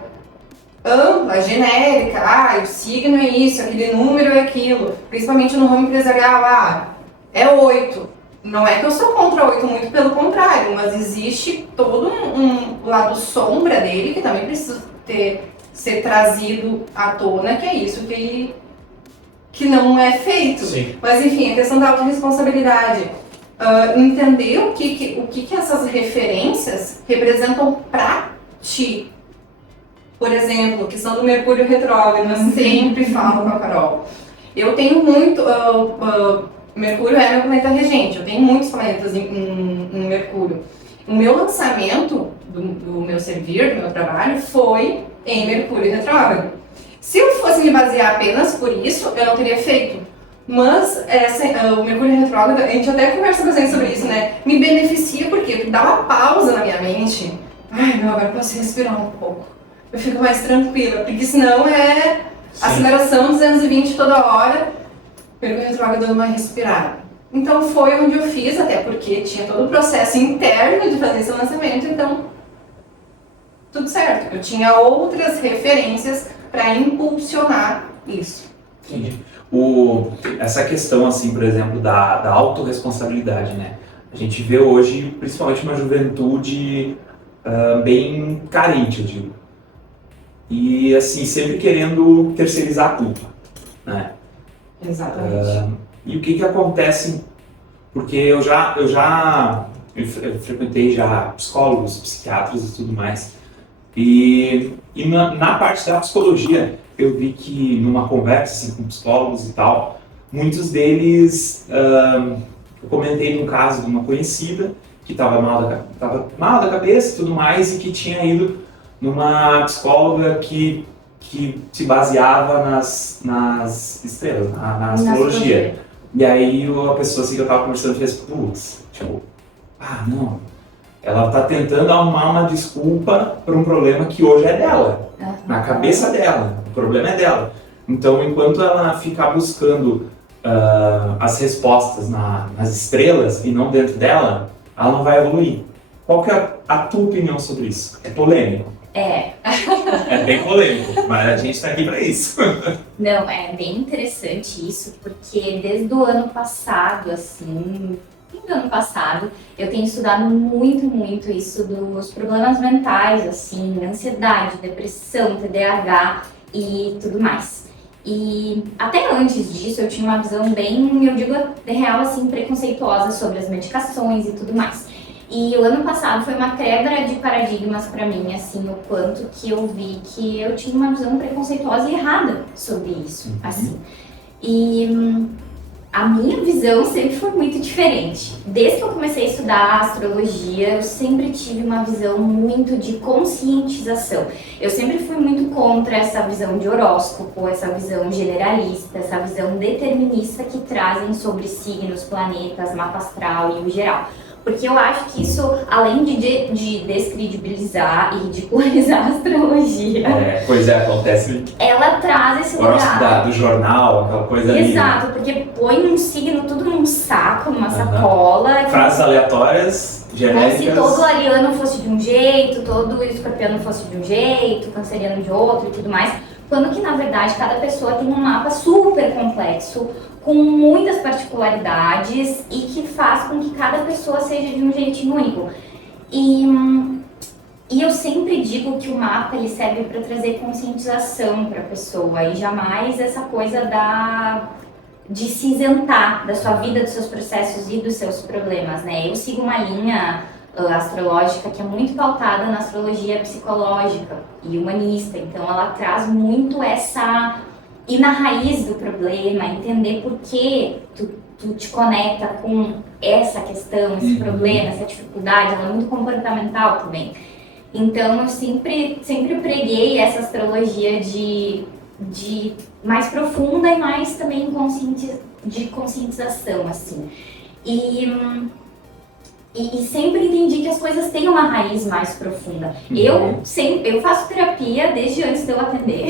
ampla, genérica, o signo é isso, aquele número é aquilo, principalmente no ramo empresarial, é 8. Não é que eu sou contra 8, muito pelo contrário, mas existe todo um lado sombra dele que também precisa ser trazido à tona, que é isso que não é feito. Sim. Mas enfim, a questão da autorresponsabilidade. Entender o que essas referências representam para Ti. Por exemplo, questão do Mercúrio retrógrado, eu sempre falo com a Carol. Eu tenho muito... Mercúrio é meu planeta regente, eu tenho muitos planetas em Mercúrio. O meu lançamento do meu servir, do meu trabalho, foi em Mercúrio retrógrado. Se eu fosse me basear apenas por isso, eu não teria feito. Mas o Mercúrio retrógrado, a gente até conversa bastante sobre isso, né? Me beneficia porque dá uma pausa na minha mente. Ai, não, agora eu posso respirar um pouco. Eu fico mais tranquila, porque senão é aceleração 220 toda hora. Mercúrio retrógrado dando uma respirada. Então foi onde eu fiz, até porque tinha todo o processo interno de fazer esse lançamento, então tudo certo. Eu tinha outras referências para impulsionar isso. Entendi. Essa questão, assim, por exemplo, da autorresponsabilidade, né? A gente vê hoje, principalmente uma juventude bem carente, eu digo. E, assim, sempre querendo terceirizar a culpa, né? Exatamente. E o que acontece? Porque eu frequentei já psicólogos, psiquiatras e tudo mais. E na parte da psicologia, eu vi que numa conversa assim, com psicólogos e tal, muitos deles, eu comentei num caso de uma conhecida que estava mal da cabeça e tudo mais, e que tinha ido numa psicóloga que se baseava nas estrelas, na astrologia. E aí a pessoa assim, que eu estava conversando fez, putz, tipo, não, ela está tentando arrumar uma desculpa para um problema que hoje é dela, na cabeça dela, o problema é dela. Então, enquanto ela ficar buscando as respostas nas estrelas e não dentro dela, ela não vai evoluir. Qual que é a tua opinião sobre isso? É polêmico? É. É bem polêmico, mas a gente está aqui para isso. Não, é bem interessante isso, porque desde o ano passado, assim, fim do ano passado, eu tenho estudado muito isso dos problemas mentais, assim, ansiedade, depressão, TDAH e tudo mais. E até antes disso eu tinha uma visão bem, eu digo, real, assim, preconceituosa sobre as medicações e tudo mais. E o ano passado foi uma quebra de paradigmas pra mim, assim, o quanto que eu vi que eu tinha uma visão preconceituosa e errada sobre isso, assim. E a minha visão sempre foi muito diferente. Desde que eu comecei a estudar astrologia, eu sempre tive uma visão muito de conscientização. Eu sempre fui muito contra essa visão de horóscopo, essa visão generalista, essa visão determinista que trazem sobre signos, planetas, mapa astral e o geral. Porque eu acho que isso, além de descredibilizar e ridicularizar a astrologia... Pois é, acontece. Ela traz esse lugar... do jornal, aquela coisa ali. Exato, porque põe um signo tudo num saco, numa sacola... Frases aleatórias, genéricas... Como se todo ariano fosse de um jeito, todo escorpiano fosse de um jeito, canceriano de outro e tudo mais. Quando que, na verdade, cada pessoa tem um mapa super complexo, com muitas particularidades e que faz com que cada pessoa seja de um jeitinho único. E eu sempre digo que o mapa ele serve para trazer conscientização para a pessoa e jamais essa coisa de se isentar da sua vida, dos seus processos e dos seus problemas, né? Eu sigo uma linha astrológica que é muito pautada na astrologia psicológica e humanista, então ela traz muito essa... ir na raiz do problema, entender por que tu te conecta com essa questão, esse problema, essa dificuldade, ela é muito comportamental também. Então eu sempre preguei essa astrologia de mais profunda e mais também de conscientização, assim. E sempre entendi que as coisas têm uma raiz mais profunda. Eu faço terapia desde antes de eu atender.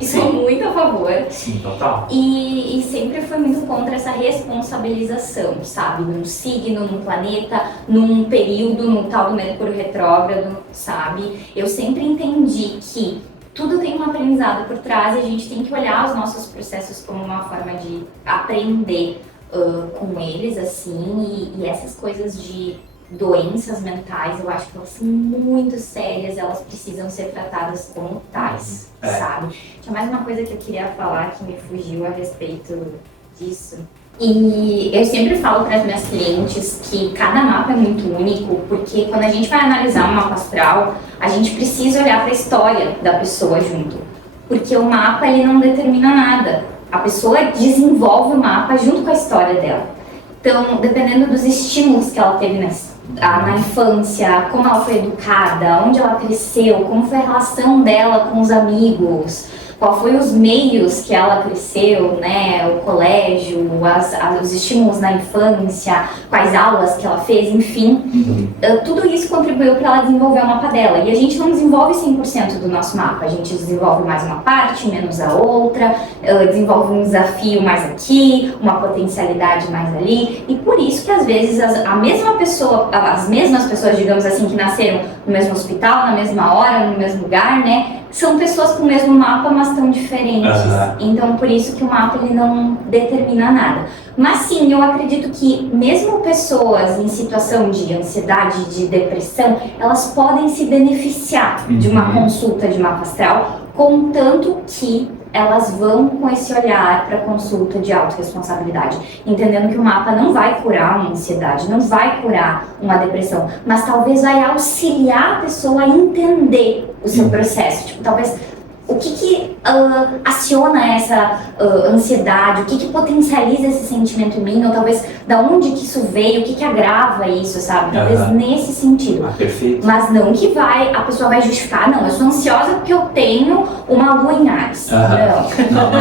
E sou muito a favor. Sim, total. E sempre fui muito contra essa responsabilização, sabe? Num signo, num planeta, num período, no tal do Mercúrio retrógrado, sabe? Eu sempre entendi que tudo tem um aprendizado por trás e a gente tem que olhar os nossos processos como uma forma de aprender com eles, assim, e essas coisas de doenças mentais, eu acho que elas são muito sérias, elas precisam ser tratadas como tais, sabe? Tinha mais uma coisa que eu queria falar que me fugiu a respeito disso. E eu sempre falo para as minhas clientes que cada mapa é muito único, porque quando a gente vai analisar um mapa astral, a gente precisa olhar para a história da pessoa junto. Porque o mapa ele não determina nada. A pessoa desenvolve o mapa junto com a história dela. Então, dependendo dos estímulos que ela teve na infância, como ela foi educada, onde ela cresceu, como foi a relação dela com os amigos, qual foi os meios que ela cresceu, né, o colégio, os estímulos na infância, quais aulas que ela fez, enfim, tudo isso contribuiu para ela desenvolver o mapa dela. E a gente não desenvolve 100% do nosso mapa, a gente desenvolve mais uma parte, menos a outra, desenvolve um desafio mais aqui, uma potencialidade mais ali, e por isso que às vezes as mesmas pessoas, digamos assim, que nasceram no mesmo hospital, na mesma hora, no mesmo lugar, né, são pessoas com o mesmo mapa, mas tão diferentes. Então, por isso que o mapa ele não determina nada. Mas sim, eu acredito que mesmo pessoas em situação de ansiedade, de depressão, elas podem se beneficiar de uma consulta de mapa astral, contanto que elas vão com esse olhar para consulta de autorresponsabilidade, entendendo que o mapa não vai curar uma ansiedade, não vai curar uma depressão, mas talvez vai auxiliar a pessoa a entender o seu processo. Tipo, talvez o que aciona essa ansiedade, o que potencializa esse sentimento em mim, ou talvez da onde que isso veio, o que agrava isso, sabe? Talvez nesse sentido. Perfeito. Mas não que a pessoa vai justificar, não, eu sou ansiosa porque eu tenho uma lua em Ares. Não, não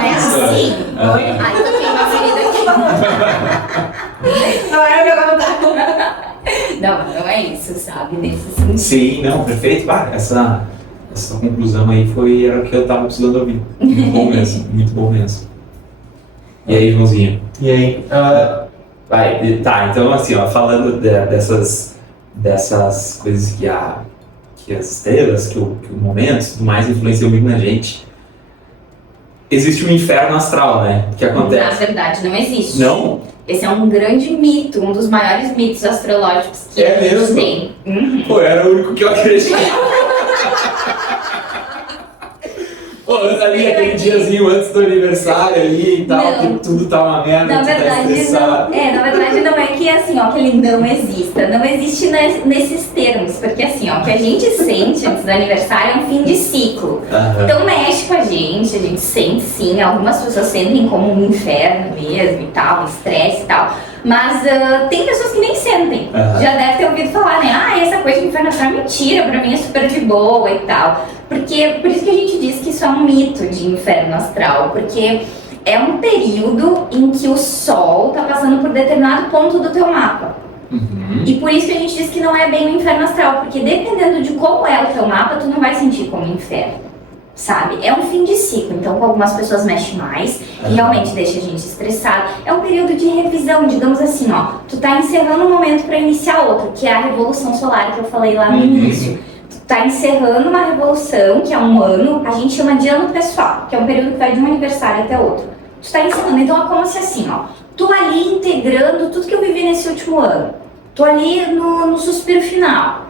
é assim. Não é assim. Ai, eu tenho uma ferida aqui. Não é o meu comentário. Não é isso, sabe? Nesse sentido. Sim, não, perfeito. Essa conclusão aí era o que eu tava precisando ouvir. Muito bom mesmo, muito bom mesmo. E aí, Joãozinho? E aí? Tá, então assim, ó, falando dessas coisas que as estrelas, que o momento, tudo mais influenciam muito na gente. Existe um inferno astral, né? Que acontece. Na verdade, não existe. Não? Esse é um grande mito, um dos maiores mitos astrológicos que a gente tem. Pô, era o único que eu acreditava. Pô, ali aquele diazinho antes do aniversário ali e tal, que tudo tá uma merda, na verdade, na verdade não é que assim, ó, que ele não exista. Não existe nesses termos, porque assim, ó, o que a gente sente antes do aniversário é um fim de ciclo. Então mexe com a gente sente sim, algumas pessoas sentem como um inferno mesmo e tal, um estresse e tal. Mas tem pessoas que nem sentem. Já deve ter ouvido falar, né? Essa coisa de inferno astral é mentira, pra mim é super de boa e tal. Por isso que a gente diz que isso é um mito de inferno astral, porque é um período em que o Sol tá passando por determinado ponto do teu mapa. E por isso que a gente diz que não é bem o inferno astral, porque dependendo de como é o teu mapa, tu não vai sentir como inferno. Sabe? É um fim de ciclo, então com algumas pessoas mexe mais e realmente deixa a gente estressado. É um período de revisão, digamos assim, ó. Tu tá encerrando um momento para iniciar outro, que é a revolução solar que eu falei lá no início. Tu tá encerrando uma revolução, que é um ano, a gente chama de ano pessoal, que é um período que vai de um aniversário até outro. Tu tá encerrando, então é como se assim, ó. Tô ali integrando tudo que eu vivi nesse último ano. Tô ali no suspiro final.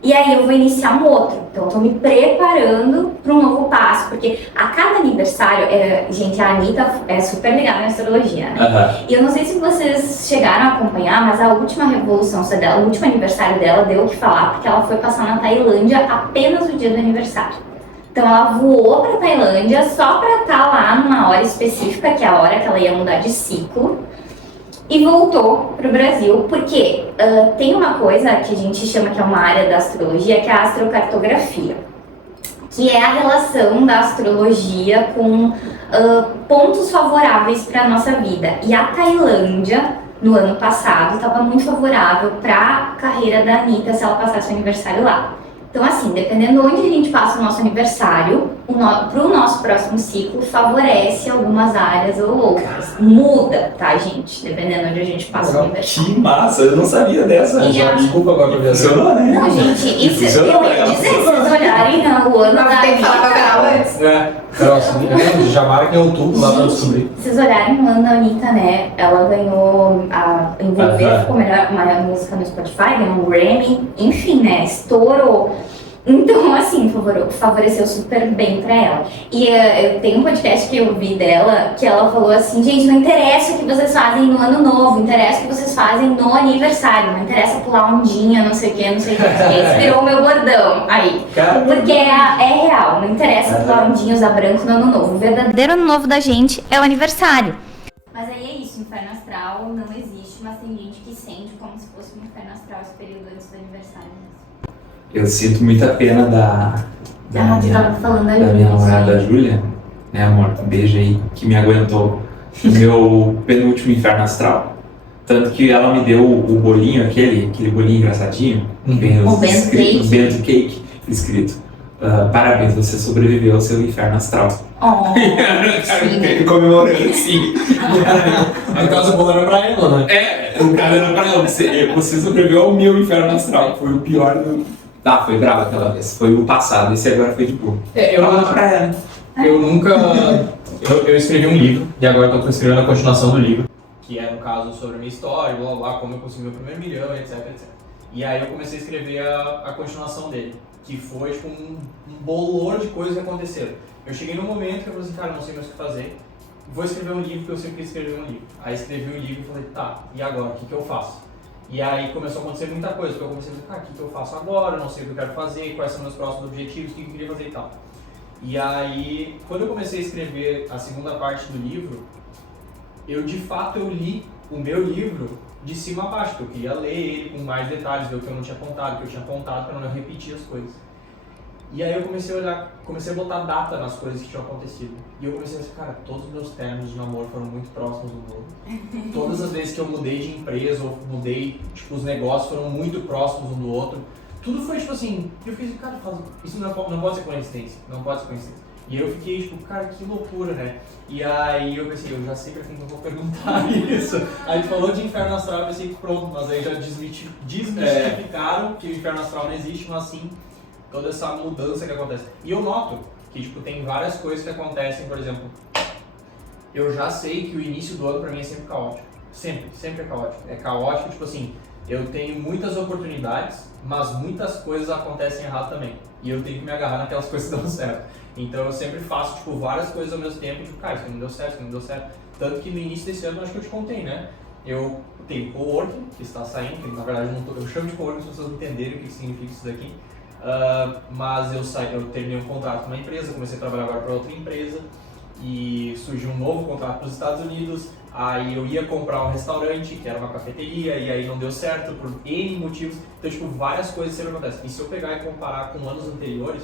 E aí eu vou iniciar um outro. Então eu tô me preparando para um novo passo, porque a cada aniversário, gente, a Anitta é super ligada na astrologia, né? E eu não sei se vocês chegaram a acompanhar, mas a última revolução dela, o último aniversário dela deu o que falar, porque ela foi passar na Tailândia apenas no dia do aniversário. Então ela voou para Tailândia só para estar lá numa hora específica, que é a hora que ela ia mudar de ciclo. E voltou para o Brasil, porque tem uma coisa que a gente chama que é uma área da astrologia, que é a astrocartografia, que é a relação da astrologia com pontos favoráveis para a nossa vida. E a Tailândia, no ano passado, estava muito favorável para a carreira da Anitta se ela passasse o aniversário lá. Então, assim, dependendo onde a gente passa o nosso aniversário, para o nosso próximo ciclo, favorece algumas áreas ou outras. Muda, tá, gente? Dependendo onde a gente passa o aniversário. Que massa, eu não sabia dessa. Desculpa agora pra ver. Funcionou, né? Não, gente, isso eu ia dizer, se vocês olharem o ano da Tem que falar com a Carol antes. Carol, já marca em outubro lá pra descobrir. Se vocês olharem o ano da Anitta, né, ela ganhou a Envolver, ficou uma música no Spotify, ganhou um Grammy, enfim, né, estourou. Então, assim, favoreceu super bem pra ela. E eu tenho um podcast que eu vi dela, que ela falou assim, gente, não interessa o que vocês fazem no ano novo, interessa o que vocês fazem no aniversário, não interessa pular ondinha, não sei o que, não sei o que. Esse virou o meu bordão aí. Porque é real, não interessa pular ondinha, usar branco no ano novo. O verdadeiro ano novo da gente é o aniversário. Mas aí é isso, inferno astral não existe, mas tem gente que sente como se fosse um inferno astral esse período antes do aniversário. Eu sinto muita pena da minha namorada Júlia, né, amor? Um beijo aí, que me aguentou no meu penúltimo inferno astral. Tanto que ela me deu o bolinho, aquele bolinho engraçadinho, O bento cake, escrito. Parabéns, você sobreviveu ao seu inferno astral. Oh, Ele comemorando, sim. No caso, o bolo era pra ela, né? O cara era pra ela. Você sobreviveu ao meu inferno astral, que foi o pior do... foi bravo aquela vez. Foi o passado, esse agora foi de boa. Eu nunca... Eu escrevi um livro, e agora estou escrevendo a continuação do livro, que é, no caso, sobre a minha história, blá, blá, como eu consegui meu primeiro milhão, etc, etc. E aí eu comecei a escrever a continuação dele, que foi, tipo, um bolor de coisas que aconteceram. Eu cheguei num momento que eu falei assim, cara, não sei mais o que fazer, vou escrever um livro, porque eu sempre quis escrever um livro. Aí escrevi um livro e falei, tá, e agora, o que eu faço? E aí começou a acontecer muita coisa, porque eu comecei a dizer, o que eu faço agora, não sei o que eu quero fazer, quais são meus próximos objetivos, o que eu queria fazer e tal. E aí, quando eu comecei a escrever a segunda parte do livro, eu li o meu livro de cima a baixo, porque eu queria ler ele com mais detalhes, ver o que eu não tinha contado, o que eu tinha contado, para não repetir as coisas. E aí eu comecei a olhar, comecei a botar data nas coisas que tinham acontecido. E eu comecei a pensar, cara, todos os meus términos de namoro foram muito próximos um do outro. Todas as vezes que eu mudei de empresa ou mudei, tipo, os negócios foram muito próximos um do outro. Tudo foi tipo assim, eu fiquei, cara, isso não pode ser coincidência, não pode ser coincidência. E eu fiquei tipo, cara, que loucura, né? E aí eu pensei, eu já sei pra quem que eu vou perguntar isso. Aí tu falou de inferno astral, eu pensei, pronto, mas aí já desmistificaram que o inferno astral não existe, mas sim toda essa mudança que acontece. E eu noto que tipo, tem várias coisas que acontecem, por exemplo, eu já sei que o início do ano pra mim é sempre caótico. Sempre é caótico. É caótico, tipo assim, eu tenho muitas oportunidades, mas muitas coisas acontecem errado também. E eu tenho que me agarrar naquelas coisas que dão certo. Então eu sempre faço, tipo, várias coisas ao mesmo tempo, tipo, cara, isso não deu certo, isso não deu certo. Tanto que no início desse ano, acho que eu te contei, né? Eu tenho coworking, que está saindo, que na verdade eu chamo de coworking, as pessoas entenderem o que significa isso daqui. Mas eu terminei um contrato numa empresa, comecei a trabalhar agora para outra empresa e surgiu um novo contrato para os Estados Unidos. Aí eu ia comprar um restaurante, que era uma cafeteria, e aí não deu certo por N motivos. Então, tipo, várias coisas sempre acontecem. E se eu pegar e comparar com anos anteriores,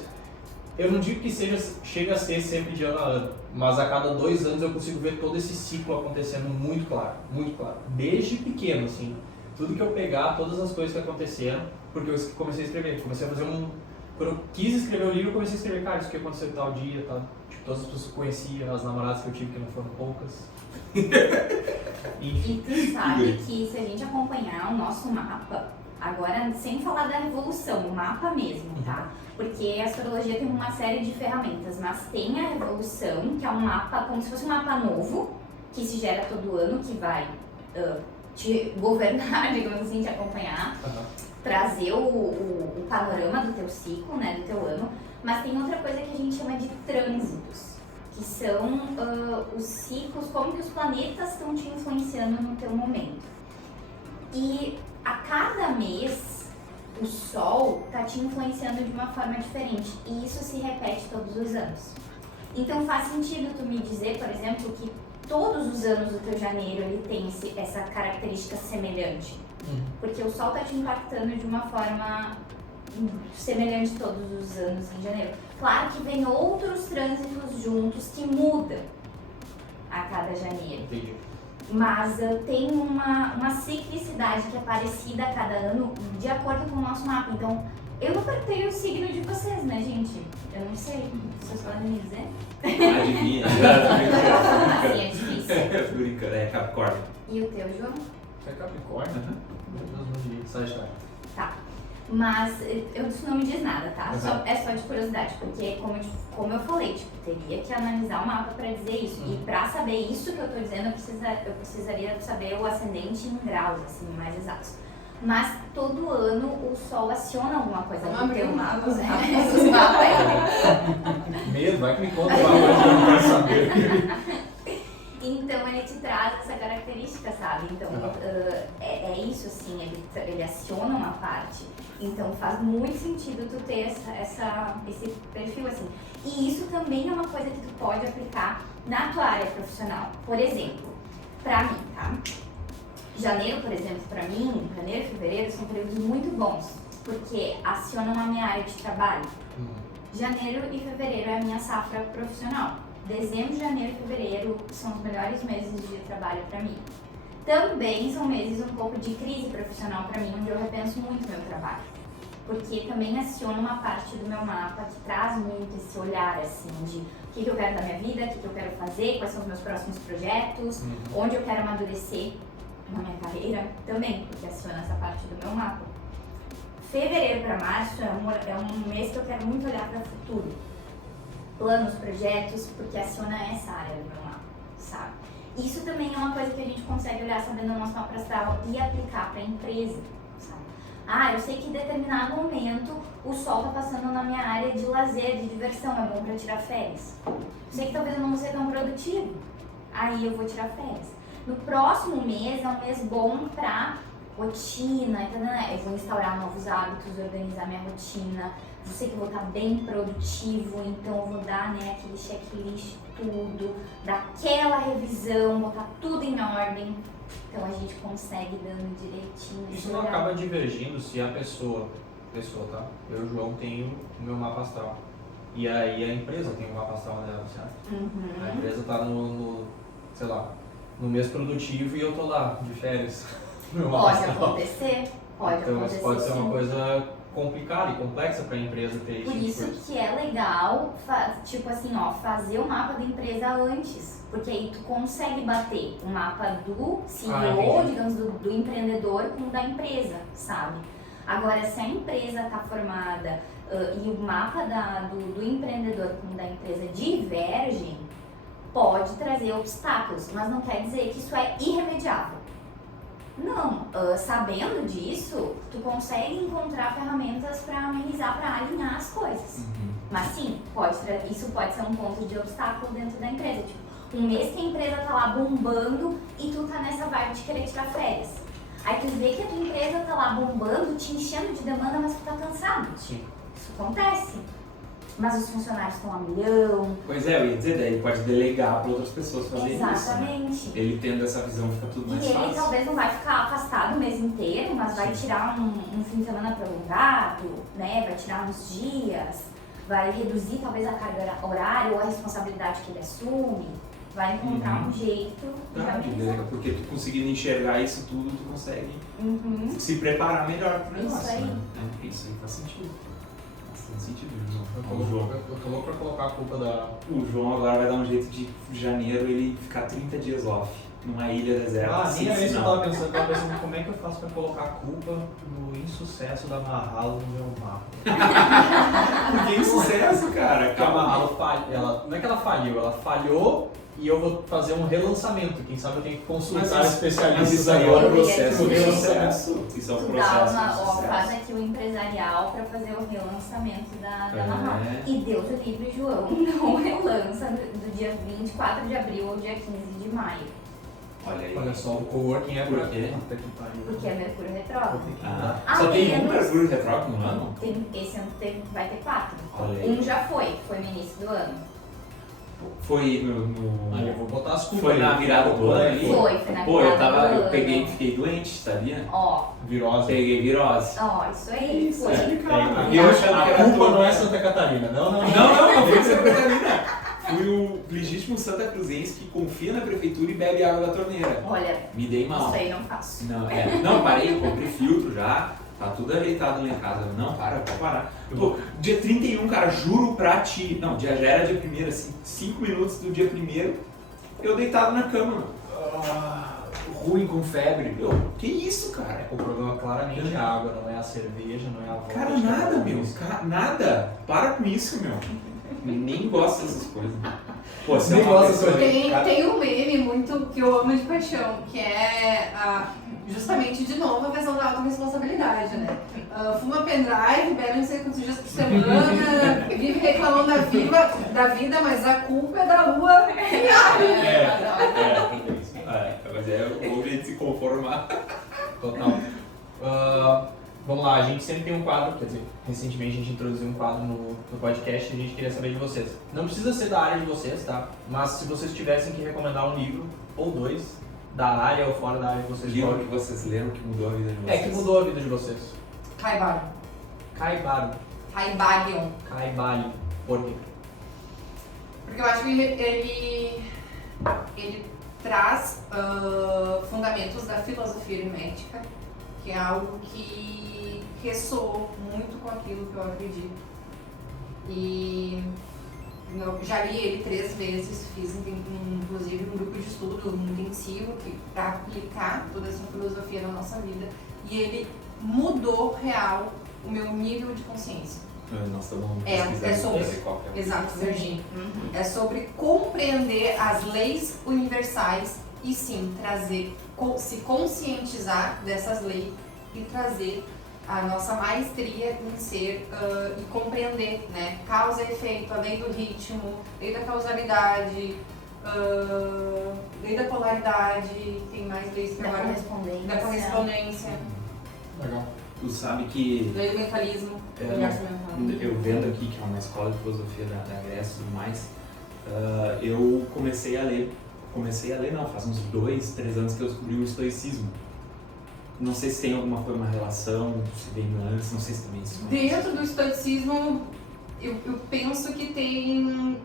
eu não digo que chega a ser sempre de ano a ano, mas a cada 2 anos eu consigo ver todo esse ciclo acontecendo muito claro, muito claro. Desde pequeno, assim, tudo que eu pegar, todas as coisas que aconteceram, porque eu comecei a escrever, comecei a fazer quando eu quis escrever o livro, eu comecei a escrever, cara, isso que aconteceu tal dia, tal. Tipo, todas as pessoas que eu conhecia, as namoradas que eu tive, que não foram poucas. E tu sabe que se a gente acompanhar o nosso mapa, agora sem falar da revolução, o mapa mesmo, tá? Porque a astrologia tem uma série de ferramentas, mas tem a revolução, que é um mapa, como se fosse um mapa novo, que se gera todo ano, que vai te governar, digamos assim, te acompanhar, trazer o panorama do teu ciclo, né, do teu ano. Mas tem outra coisa que a gente chama de trânsitos, que são os ciclos, como que os planetas estão te influenciando no teu momento. E a cada mês, o Sol está te influenciando de uma forma diferente, e isso se repete todos os anos. Então faz sentido tu me dizer, por exemplo, que todos os anos do teu janeiro ele tem essa característica semelhante, porque o Sol está te impactando de uma forma semelhante todos os anos em janeiro. Claro que vem outros trânsitos juntos que mudam a cada janeiro. Entendi. Mas tem uma ciclicidade que é parecida a cada ano de acordo com o nosso mapa. Então, eu não perguntei o signo de vocês, né, gente? Eu não sei. Vocês podem me dizer? Adivinha. Assim, é difícil. Brincando, é Capricórnio. E o teu, João? É Capricórnio? Meu Deus, não diria. Sagitário. Tá. Mas isso não me diz nada, tá? É só de curiosidade, porque como eu falei, tipo, teria que analisar o mapa pra dizer isso. E pra saber isso que eu tô dizendo, eu precisaria saber o ascendente em graus, assim, mais exatos. Mas todo ano o Sol aciona alguma coisa Vamos no abrir teu um mapa. mapa, os Os mapas aí. Medo, vai que me conta uma coisa que eu não quero saber. Então ele te traz essa característica, sabe? Então é isso assim, ele aciona uma parte. Então faz muito sentido tu ter esse perfil assim. E isso também é uma coisa que tu pode aplicar na tua área profissional. Por exemplo, pra mim, tá? Janeiro, por exemplo, pra mim, janeiro e fevereiro são períodos muito bons, porque acionam a minha área de trabalho. Janeiro e fevereiro é a minha safra profissional. Dezembro, janeiro e fevereiro são os melhores meses de trabalho pra mim. Também são meses um pouco de crise profissional pra mim, onde eu repenso muito meu trabalho. Porque também aciona uma parte do meu mapa que traz muito esse olhar assim de o que eu quero da minha vida, o que eu quero fazer, quais são os meus próximos projetos, onde eu quero amadurecer na minha carreira, também, porque aciona essa parte do meu mapa. Fevereiro para março é um mês que eu quero muito olhar para o futuro. Planos, projetos, porque aciona essa área do meu mapa, sabe? Isso também é uma coisa que a gente consegue olhar sabendo o nosso mapa astral e aplicar para a empresa, sabe? Ah, eu sei que em determinado momento o sol tá passando na minha área de lazer, de diversão, é bom para tirar férias. Eu sei que talvez eu não vou ser tão produtivo, aí eu vou tirar férias. No próximo mês é um mês bom para rotina, eu vou instaurar novos hábitos, organizar minha rotina, eu sei que eu vou estar bem produtivo, então eu vou dar aquele checklist, tudo, daquela revisão, botar tudo em ordem, então a gente consegue dando direitinho. Isso não acaba divergindo se a pessoa, tá? Eu, João, tenho o meu mapa astral. E aí a empresa tem o mapa astral dela, certo? A empresa tá sei lá, no mês produtivo e eu tô lá, de férias. Pode acontecer, então, isso pode ser sim. uma coisa complicada e complexa para a empresa ter Por isso. isso que é legal, tipo assim, fazer o mapa da empresa antes. Porque aí tu consegue bater o mapa do CEO, digamos, do empreendedor com o da empresa, sabe? Agora, se a empresa tá formada e o mapa do empreendedor com o da empresa divergem, pode trazer obstáculos, mas não quer dizer que isso é irremediável. Não, sabendo disso, tu consegue encontrar ferramentas para amenizar, para alinhar as coisas. Mas sim, isso pode ser um ponto de obstáculo dentro da empresa. Tipo, um mês que a empresa tá lá bombando e tu tá nessa vibe de querer tirar férias. Aí tu vê que a tua empresa tá lá bombando, te enchendo de demanda, mas tu tá cansado. Sim. Isso acontece. Mas os funcionários estão a milhão. Pois é, eu ia dizer, daí ele pode delegar para outras pessoas fazerem isso. Exatamente. Ele tendo essa visão fica tudo mais E ele fácil. talvez não vai ficar afastado o mês inteiro, mas vai tirar um fim de semana prolongado, né? Vai tirar uns dias, vai reduzir talvez a carga horária ou a responsabilidade que ele assume, vai encontrar um jeito de amenizar. Porque tu conseguindo enxergar isso tudo, tu consegue se preparar melhor pro negócio. Isso aí. Né? Isso aí faz sentido. Faz sentido, João. Eu tô louco pra colocar a culpa O João agora vai dar um jeito de janeiro ele ficar 30 dias off, numa ilha deserta. nem é isso que eu tava pensando, como é que eu faço pra colocar a culpa no insucesso da Mahalo no meu mapa? Que insucesso, cara. Porque a Mahalo não é que ela falhou e eu vou fazer um relançamento. Quem sabe eu tenho que consultar especialistas Mas isso aí é agora. um processo de Isso sucesso. Isso é um Tu processo dá de sucesso. faz aqui o empresarial para fazer o relançamento da Mahalo. E Deus o livre, João não relança do dia 24 de abril ao dia 15 de maio. Olha aí. Olha só, o coworking é Por quê? Porque é Mercúrio retrógrado. Só tem um menos- Mercúrio retrógrado no ano? Esse ano vai ter 4. Olha aí. Um já foi no início do ano. Foi no... Eu vou botar as culpas. Foi na virada do ano ali? Foi na Pô, virada do eu ano. peguei e fiquei doente, sabia? Ó, Virose. Peguei virose. isso aí. Isso, Foi. E eu achando que A era culpa tudo. não é Santa Catarina, não. Não foi de Santa Catarina. Fui o legítimo Santa Cruzense que confia na prefeitura e bebe água da torneira. Olha, Me dei mal. isso aí não faço. Não, parei, comprei filtro já. Tá tudo ajeitado lá em casa. Não, pode parar. Pô, dia 31, cara, juro pra ti. Não, já era dia 1º, assim, 5 minutos do dia 1º, eu deitado na cama. Ruim, com febre. Que isso, cara? O problema claramente é a água, não é a cerveja, não é a vodka. Cara, nada, meu. Nada. Para com isso, meu. Nem gosto dessas coisas. Pô, você Nem é uma gosta pessoa... Tem um meme muito que eu amo de paixão, que é justamente, de novo, a questão da autorresponsabilidade, né? Fuma pendrive, bebe não sei quantos dias por semana, vive reclamando da vida, mas a culpa é da lua. Mas é o jeito de se conformar. Total. Vamos lá, a gente sempre tem um quadro, quer dizer, recentemente a gente introduziu um quadro no podcast e a gente queria saber de vocês. Não precisa ser da área de vocês, tá? Mas se vocês tivessem que recomendar um livro, ou dois, da área ou fora da área de vocês. Livro que vocês leram que mudou a vida de vocês. Que mudou a vida de vocês. Caibalion. Por quê? Porque eu acho que ele traz fundamentos da filosofia hermética, que é algo que ressoou muito com aquilo que eu acredito. E eu já li ele 3 vezes, fiz inclusive um grupo de estudo intensivo para aplicar toda essa filosofia na nossa vida. E ele mudou real o meu nível de consciência. Nós estamos É sobre exato, Virginia. É sobre compreender as leis universais e sim se conscientizar dessas leis e trazer a nossa maestria em ser e compreender, né? Causa e efeito, a lei do ritmo, lei da causalidade, lei da polaridade, tem mais leis que Da agora correspondência. da correspondência, Legal. Tu sabe que lei do mentalismo, do universo mental. eu vendo aqui, que é uma escola de filosofia da Grécia e tudo mais, eu comecei a ler, faz uns 2, 3 anos que eu descobri o estoicismo. Não sei se tem alguma relação, se veio antes, não sei se também isso. Dentro do estoicismo, eu penso que tem...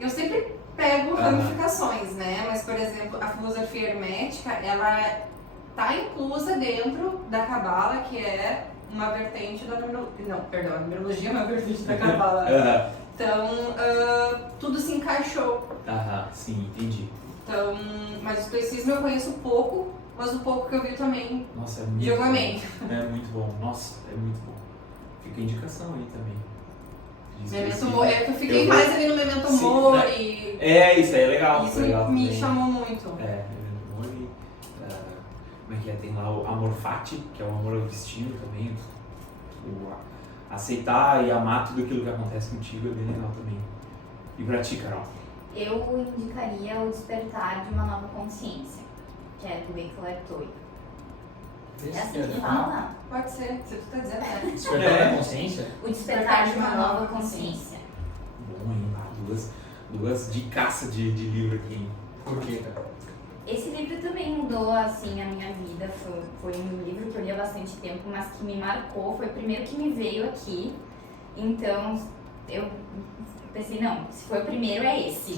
Eu sempre pego ramificações, né? Mas, por exemplo, a filosofia hermética, ela está inclusa dentro da Cabala, que é uma vertente da numerologia. Não, perdão, a numerologia é uma vertente da Cabala. Então, tudo se encaixou. Sim, entendi. Então, mas o estoicismo eu conheço pouco, mas o pouco que eu vi também, Nossa, é muito jogamente. bom. É muito bom. Nossa, é muito bom. Fica a indicação aí também. Memento Mori, eu fiquei mais ali no Memento Mori. Isso aí é legal. Isso legal me também. chamou muito. Memento Mori. Como é que é? Tem lá o Amor Fati, que é o amor ao destino também. Aceitar e amar tudo aquilo que acontece contigo é bem legal também. E pra ti, Carol? Eu indicaria o Despertar de uma Nova Consciência, que é do Eckhart Tolle. É assim que fala? Pode ser, se tu tá dizendo, né? Despertar da consciência? O Despertar de uma Nova Consciência. Bom, hein? Duas de caça de livro aqui, hein? Por quê, cara? Esse livro também mudou, assim, a minha vida. Foi um livro que eu li há bastante tempo, mas que me marcou. Foi o primeiro que me veio aqui. Então, eu pensei, não, se foi o primeiro, é esse.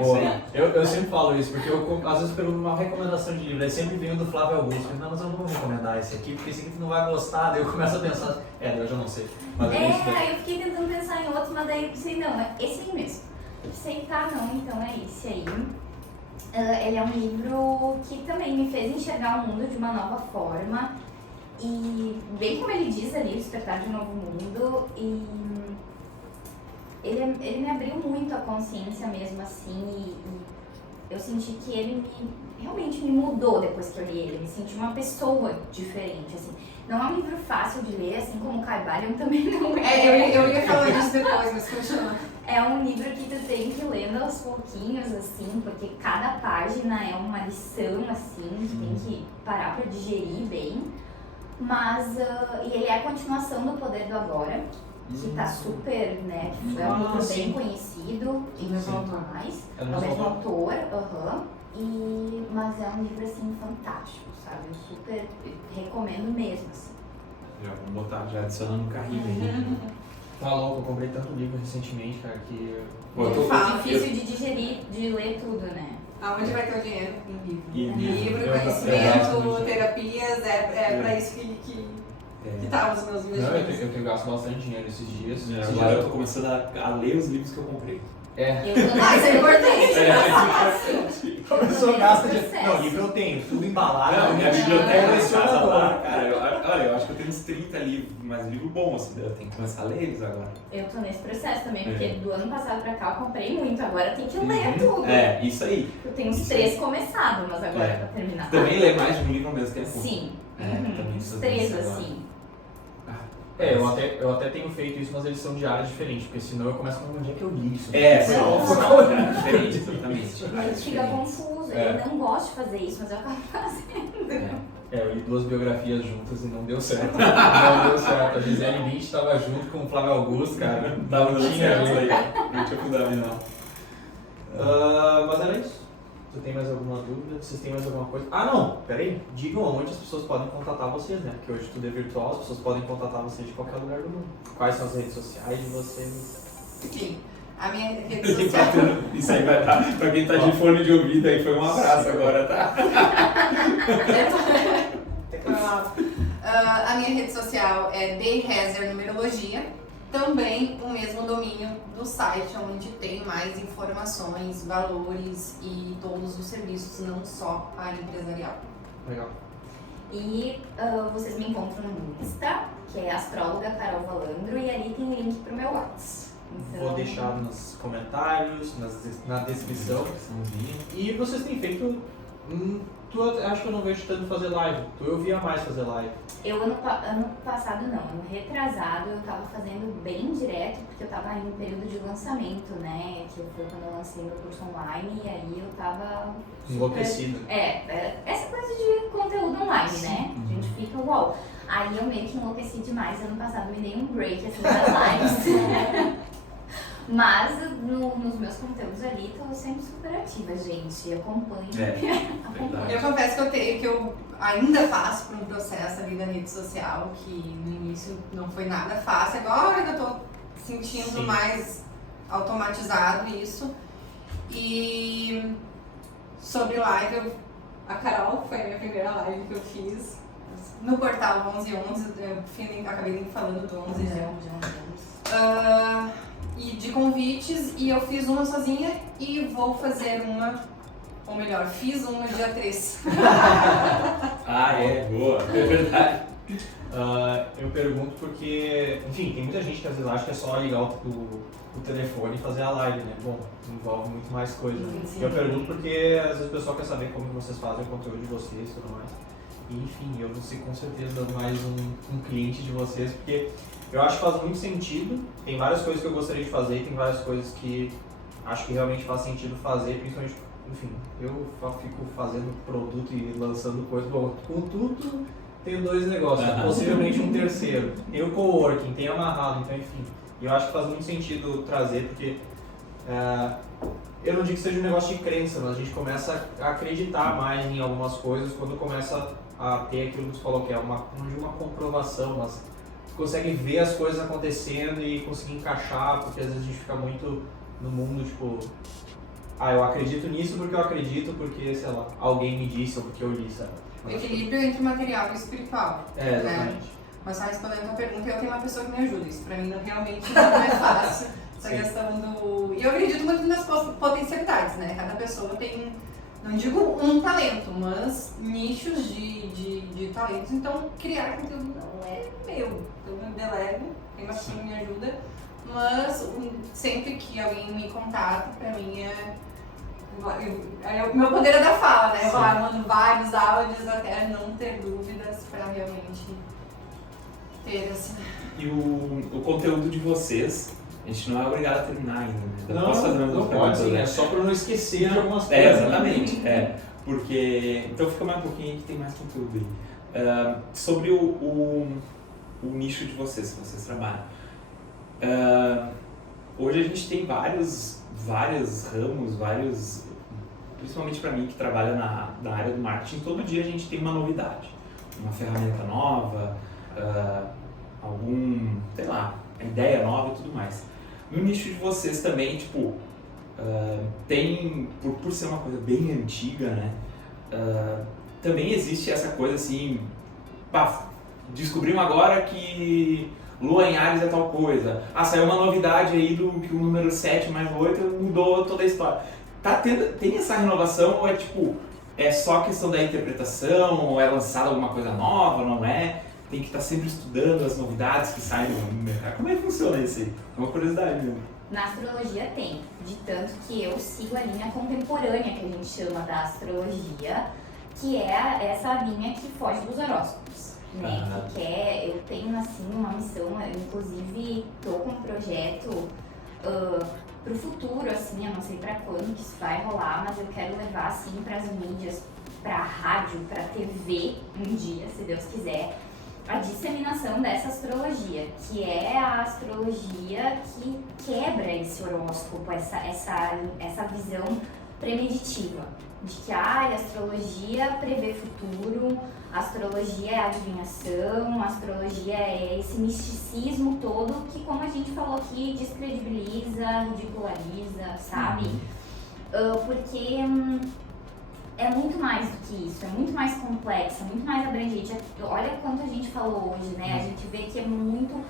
Boa. Eu sempre falo isso, porque eu, às vezes, pergunto uma recomendação de livro, aí sempre venho do Flávio Augusto. Não, mas eu não vou recomendar esse aqui, porque esse aqui tu não vai gostar. Daí eu começo a pensar, eu já não sei. Mas aí eu fiquei tentando pensar em outros, mas daí eu pensei, não, é esse aí mesmo. Eu pensei, tá, não, então é esse aí. Ele é um livro que também me fez enxergar o mundo de uma nova forma. E, bem como ele diz ali, o Despertar de um Novo Mundo, e ele me abriu muito a consciência mesmo, assim, e eu senti que ele realmente me mudou depois que eu li ele. Eu me senti uma pessoa diferente, assim. Não é um livro fácil de ler, assim como o Caibalion também não é. Eu ia falar disso depois, mas continua. É um livro que tu tem que ir lendo aos pouquinhos, assim, porque cada página é uma lição, assim, tu tem que parar pra digerir bem. Mas, e ele é a continuação do Poder do Agora, que tá super, né, é um livro bem conhecido e tudo mais. É o mesmo autor, mas é um livro, assim, fantástico, sabe? Eu super recomendo mesmo, assim. Já vamos botar, já adicionando no carrinho aí. Tá louco, eu comprei tanto livro recentemente, cara, que... É difícil de digerir, de ler tudo, né? Aonde vai ter o dinheiro? Em livro. Livro, Conhecimento, terapias, pra isso que tá os meus investimentos. Eu tenho gasto bastante dinheiro esses dias. Agora eu tô começando a ler os livros que eu comprei. Eu tô Isso é importante. pessoa gasta de... processo. Não, livro eu tenho, tudo embalado. Não, minha eu biblioteca coleciono casa agora. lá, cara. Olha, eu acho que eu tenho uns 30 livros, mas livro bom, assim, eu tenho que começar a ler eles agora. Eu tô nesse processo também, porque É. do ano passado pra cá eu comprei muito, agora tem que ler tudo. É, isso aí. Eu tenho uns Isso 3 começados, mas agora É. pra terminar. Também ler mais de um livro ao mesmo tempo. Sim. É, também Uns sou 3 desse agora. assim. É, eu até tenho feito isso, mas eles são de áreas diferentes, porque senão eu começo a falar onde é que eu li isso. São diferentes, exatamente. Ele fica confuso, É. eu não gosto de fazer isso, mas eu acabo fazendo. Eu li 2 biografias juntas e não deu certo. Não deu certo. A Gisele Bündchen estava junto com o Flávio Augusto, cara. Tava no tinha certo ali. aí. Não tinha cuidado, não. Mas era isso. Tu tem mais alguma dúvida? Vocês têm mais alguma coisa? Ah, não! Peraí. Digam aonde as pessoas podem contatar vocês, né? Porque hoje tudo é virtual, as pessoas podem contatar vocês de qualquer lugar do mundo. Quais são as redes sociais de vocês? Sim. A minha rede E social. isso aí vai dar. Pra quem tá de fone de ouvido aí, foi um abraço agora, tá? A minha rede social é Dayrezer Numerologia. Também o mesmo domínio do site, onde tem mais informações, valores e todos os serviços, não só a empresarial. Legal. E vocês me encontram no Insta, que é Astróloga Carol Valandro, e ali tem link pro meu WhatsApp. Então, Vou deixar nos comentários, na descrição. E vocês têm feito. Acho que eu não vejo tanto fazer live. Eu via mais fazer live. Eu ano passado não, ano retrasado eu tava fazendo bem direto, porque eu tava em um período de lançamento, né? Que foi quando eu lancei meu curso online, e aí eu tava super... Enlouquecido. Essa coisa de conteúdo online, né? A gente fica uau. Aí eu meio que enlouqueci demais, ano passado me dei um break assim das lives. Mas nos meus conteúdos ali tô sempre super ativa, gente. Acompanho. Acompanho. Eu confesso que eu ainda passo por um processo ali da rede social, que no início não foi nada fácil. Agora que eu tô sentindo Sim. mais automatizado isso. E sobre live, a Carol foi a minha primeira live que eu fiz no portal 1111. Eu acabei nem falando do 11, né? E de convites, e eu fiz uma sozinha e vou fazer uma, ou melhor, fiz uma dia 3. Ah, é, boa, é verdade. Eu pergunto porque, enfim, tem muita gente que às vezes acha que é só ligar o telefone e fazer a live, né? Bom, envolve muito mais coisa. Né? Sim. Eu pergunto porque às vezes o pessoal quer saber como que vocês fazem o conteúdo de vocês e tudo mais. E, enfim, eu vou ser com certeza mais um cliente de vocês, porque eu acho que faz muito sentido. Tem várias coisas que eu gostaria de fazer, tem várias coisas que acho que realmente faz sentido fazer, principalmente, enfim, eu fico fazendo produto e lançando coisas. Bom, com tudo tenho 2 negócios, possivelmente um terceiro. Tem o coworking, tem amarrado, então enfim. E eu acho que faz muito sentido trazer, porque eu não digo que seja um negócio de crença, mas a gente começa a acreditar mais em algumas coisas quando começa a ter aquilo que você falou, que é não digo uma comprovação, mas consegue ver as coisas acontecendo e conseguir encaixar, porque às vezes a gente fica muito no mundo, tipo, eu acredito nisso porque eu acredito, porque, sei lá, alguém me disse ou porque eu li, sabe? O equilíbrio entre o material e o espiritual. Exatamente. Né? Mas só respondendo a tua pergunta, eu tenho uma pessoa que me ajuda. Isso pra mim realmente não é fácil. Essa Sim. questão do... E eu acredito muito nas potencialidades, né? Cada pessoa tem, não digo um talento, mas nichos de talentos. Então, criar conteúdo não é meu. Eu me delego, tem uma pessoa que me ajuda. Mas sempre que alguém me contata, pra mim o meu poder é da fala, né? Eu mando vários áudios até não ter dúvidas pra realmente ter essa... E o conteúdo de vocês, a gente não é obrigado a terminar ainda, né? Eu Não, posso fazer não uma pode, pergunta, sim, né? é só pra não esquecer de algumas coisas. Exatamente. Porque... Então fica mais um pouquinho que tem mais conteúdo aí. Sobre o nicho de vocês, que vocês trabalham. Hoje a gente tem vários ramos, principalmente para mim que trabalha na área do marketing, todo dia a gente tem uma novidade, uma ferramenta nova, ideia nova e tudo mais. No nicho de vocês também, tipo, tem, por ser uma coisa bem antiga, né, também existe essa coisa assim, descobrimos agora que Lua em Áries é tal coisa. Saiu uma novidade aí do que o número 7 mais 8 mudou toda a história. tem essa renovação ou é tipo, é só questão da interpretação, ou é lançada alguma coisa nova, não é? Tem que estar sempre estudando as novidades que saem no mercado. Como é que funciona isso aí? É uma curiosidade mesmo. Na astrologia tem, de tanto que eu sigo a linha contemporânea que a gente chama da astrologia, que é essa linha que foge dos horóscopos, né? Que quer, eu tenho assim uma missão, eu inclusive estou com um projeto pro futuro, assim, eu não sei para quando que isso vai rolar, mas eu quero levar assim para as mídias, para rádio, para TV um dia, se Deus quiser, a disseminação dessa astrologia, que é a astrologia que quebra esse horóscopo, essa visão premeditiva, de que a astrologia prevê futuro, a astrologia é adivinhação, a astrologia é esse misticismo todo que, como a gente falou aqui, descredibiliza, ridiculariza, sabe? Porque é muito mais do que isso, é muito mais complexa, muito mais abrangente. Olha quanto a gente falou hoje, né? A gente vê que é muito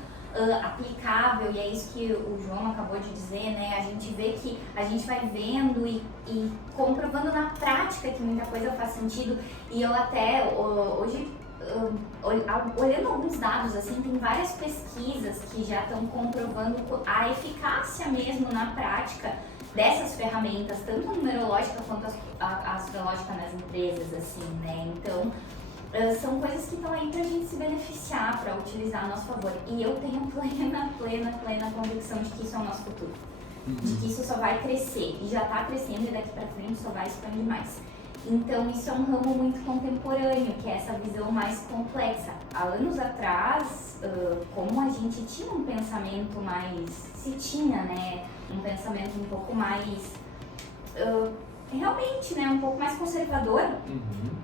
aplicável, e é isso que o João acabou de dizer, né? A gente vê que a gente vai vendo e comprovando na prática que muita coisa faz sentido. E eu até hoje, olhando alguns dados, assim, tem várias pesquisas que já estão comprovando a eficácia mesmo na prática dessas ferramentas, tanto a numerológica quanto a astrológica nas empresas, assim, né? Então, são coisas que estão aí pra gente se beneficiar, pra utilizar a nosso favor. E eu tenho plena convicção de que isso é o nosso futuro. De que isso só vai crescer, e já tá crescendo, e daqui pra frente só vai expandir mais. Então, isso é um ramo muito contemporâneo, que é essa visão mais complexa. Há anos atrás, como a gente tinha um pensamento mais... Se tinha, né? Um pensamento um pouco mais... realmente, né? Um pouco mais conservador.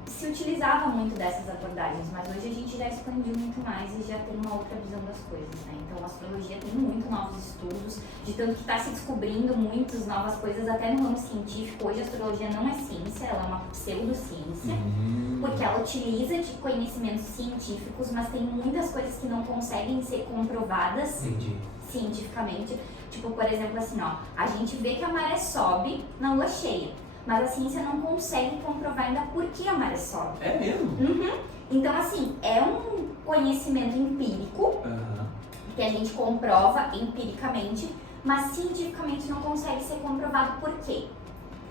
Se utilizava muito dessas abordagens, mas hoje a gente já expandiu muito mais e já tem uma outra visão das coisas, né? Então, a astrologia tem muito novos estudos, de tanto que está se descobrindo muitas novas coisas, até no ramo científico. Hoje a astrologia não é ciência, ela é uma pseudociência, porque ela utiliza de conhecimentos científicos, mas tem muitas coisas que não conseguem ser comprovadas cientificamente. Tipo, por exemplo, assim, ó, a gente vê que a maré sobe na lua cheia, mas a ciência não consegue comprovar ainda por que a maré sobe. É mesmo? Então, assim, é um conhecimento empírico que a gente comprova empiricamente, mas cientificamente não consegue ser comprovado por quê.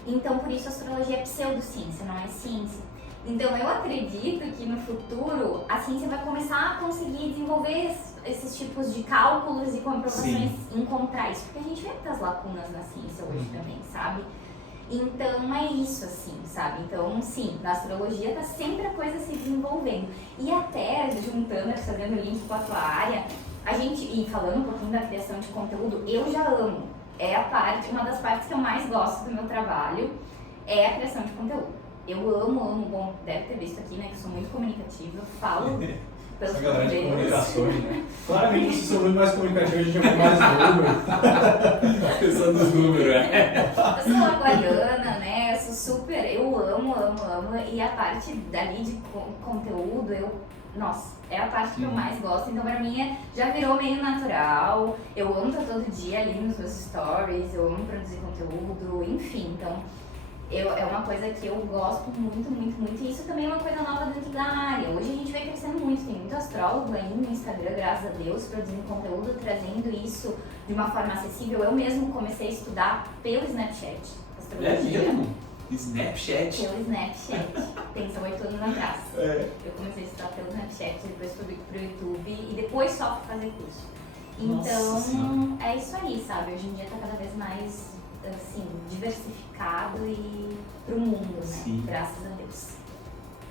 Então, por isso a astrologia é pseudociência, não é ciência. Então, eu acredito que no futuro a ciência vai começar a conseguir desenvolver esses tipos de cálculos e comprovações, encontrar isso, porque a gente vê muitas lacunas na ciência hoje também, sabe? Então é isso, assim, sabe? Então, sim, na astrologia tá sempre a coisa se desenvolvendo. E até, juntando, fazendo link com a tua área, a gente, e falando um pouquinho da criação de conteúdo, eu já amo. É uma das partes que eu mais gosto do meu trabalho, é a criação de conteúdo. Eu amo, bom, deve ter visto aqui, né, que eu sou muito comunicativa, falo pelos essa galera de poderes. comunicações, né? Claramente, se sou muito mais comunicativo, a gente vai mais número. Pensando nos números, Eu sou aquariana, né? Eu sou super. Eu amo. E a parte dali de conteúdo, nossa, é a parte que eu mais gosto. Então, pra mim, já virou meio natural. Eu amo estar todo dia ali nos meus stories, eu amo produzir conteúdo, enfim. Então, é uma coisa que eu gosto muito. E isso também é uma coisa nova dentro da área. Hoje a gente vai crescendo muito, tem muito astrólogo aí no Instagram, graças a Deus, produzindo conteúdo, trazendo isso de uma forma acessível. Eu mesmo comecei a estudar pelo Snapchat, astrologia. É mesmo? Snapchat? Pelo Snapchat. Pensa, 8 anos atrás. Eu comecei a estudar pelo Snapchat, depois fui pro YouTube e depois só fui fazer curso. Então, é isso aí, sabe? Hoje em dia tá cada vez mais, assim, diversificado e pro mundo, né? Graças a Deus.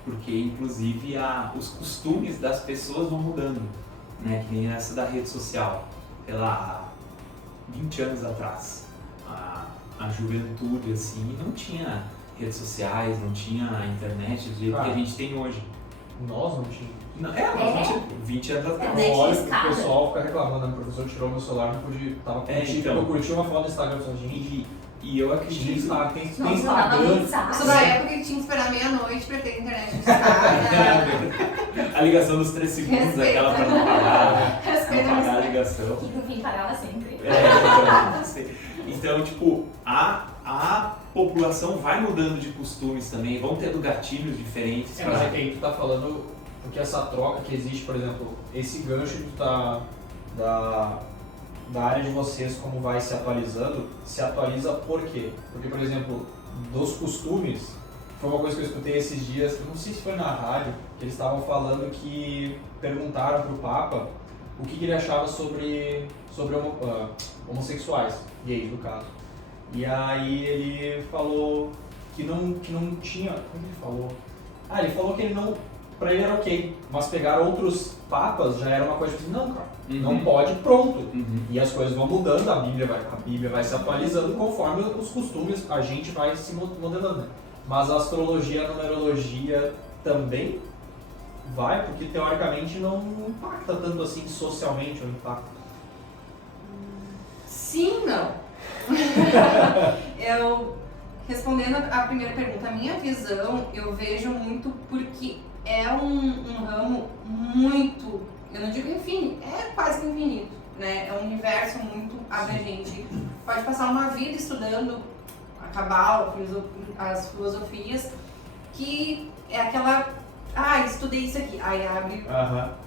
Porque, inclusive, os costumes das pessoas vão mudando, né? Que nem essa da rede social. Sei lá, 20 anos atrás, a juventude, assim, não tinha redes sociais, não tinha internet do jeito que a gente tem hoje. Nós não tínhamos. Não, nós não tínhamos 20 anos atrás. Olha, o pessoal fica reclamando, né? O professor tirou meu celular, não podia. Tava curtindo, eu curti uma foto do Instagram só, gente. E eu acredito tem Nossa, Instagram. Eu sou da época que tinha que esperar meia-noite pra ter internet de casa. a ligação dos 3 segundos, Respeita. aquela pra não pagar, Respeita, não pagar a respeita. ligação. Que no fim pagava sempre. Então, tipo, a população vai mudando de costumes também, vão tendo gatilhos diferentes. Mas é que aí tu tá falando, porque essa troca que existe, por exemplo, esse gancho que tu tá da área de vocês, como vai se atualizando, se atualiza por quê? Porque, por exemplo, dos costumes, foi uma coisa que eu escutei esses dias, não sei se foi na rádio, que eles estavam falando que perguntaram pro Papa o que ele achava sobre homossexuais, gays no caso. E aí ele falou que não tinha, como ele falou? Ele falou que ele não, pra ele era ok, mas pegar outros papas já era uma coisa assim, não, cara, não pode, pronto. E as coisas vão mudando, a Bíblia vai se atualizando conforme os costumes, a gente vai se modelando, né? Mas a astrologia, a numerologia também vai, porque teoricamente não impacta tanto assim socialmente, o impacto. Sim, não. Respondendo a primeira pergunta, a minha visão, eu vejo muito porque é um ramo muito, eu não digo infinito, é quase que infinito, né? É um universo muito abrangente. Pode passar uma vida estudando a cabala, as filosofias, que é aquela, estudei isso aqui, aí abre,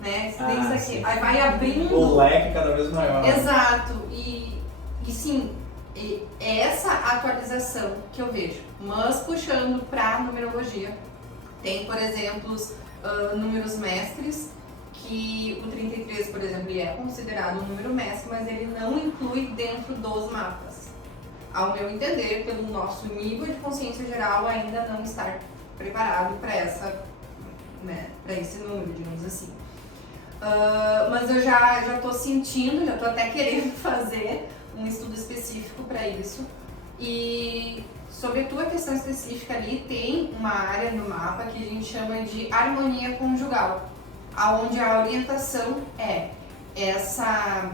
né? Estudei isso aqui, sim. aí vai abrindo. O leque cada vez maior. Exato, e sim, é essa atualização que eu vejo, mas puxando para a numerologia, tem, por exemplo, números mestres, que o 33, por exemplo, ele é considerado um número mestre, mas ele não inclui dentro dos mapas. Ao meu entender, pelo nosso nível de consciência geral, ainda não estar preparado para esse número, digamos assim. Mas eu já estou sentindo, já estou até querendo fazer um estudo específico para isso. E sobre a tua questão específica ali, tem uma área no mapa que a gente chama de harmonia conjugal, aonde a orientação é essa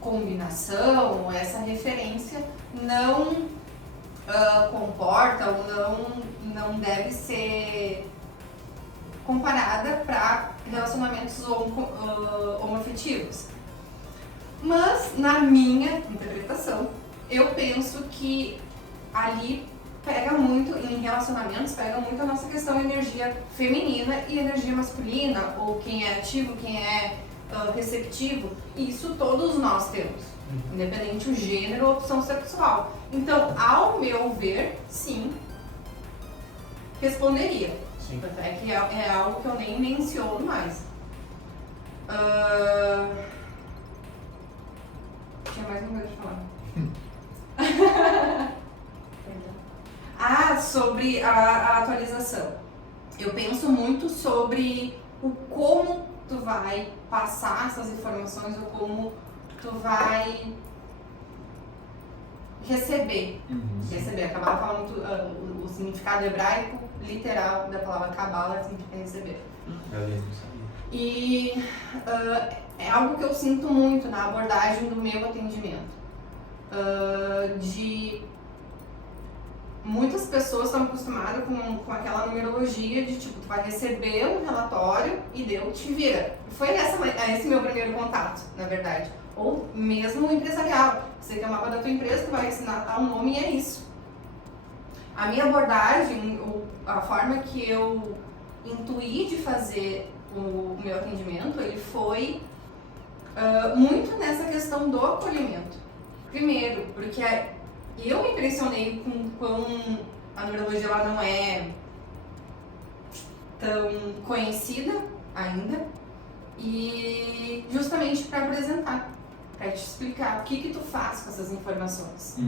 combinação, essa referência não comporta ou não deve ser comparada para relacionamentos homoafetivos. Mas, na minha interpretação, eu penso que ali pega muito, em relacionamentos, pega muito a nossa questão de energia feminina e energia masculina, ou quem é ativo, quem é receptivo. Isso todos nós temos, independente do gênero ou opção sexual. Então, ao meu ver, sim, responderia. Sim. Até que é algo que eu nem menciono mais. Tinha mais uma coisa de falar. Sobre a atualização. Eu penso muito sobre o como tu vai passar essas informações ou como tu vai receber. Receber. A Kabbalah fala muito o significado hebraico literal da palavra Kabbalah significa receber. E é algo que eu sinto muito na abordagem do meu atendimento. De muitas pessoas estão acostumadas com aquela numerologia de tipo, tu vai receber um relatório e Deus te vira. Foi esse meu primeiro contato, na verdade. Ou mesmo empresarial. Você tem o mapa da tua empresa, tu vai assinar tal nome e é isso. A minha abordagem, a forma que eu intuí de fazer o meu atendimento, ele foi muito nessa questão do acolhimento. Primeiro, porque eu me impressionei com quão a numerologia ela não é tão conhecida ainda, e justamente para apresentar, para te explicar o que tu faz com essas informações.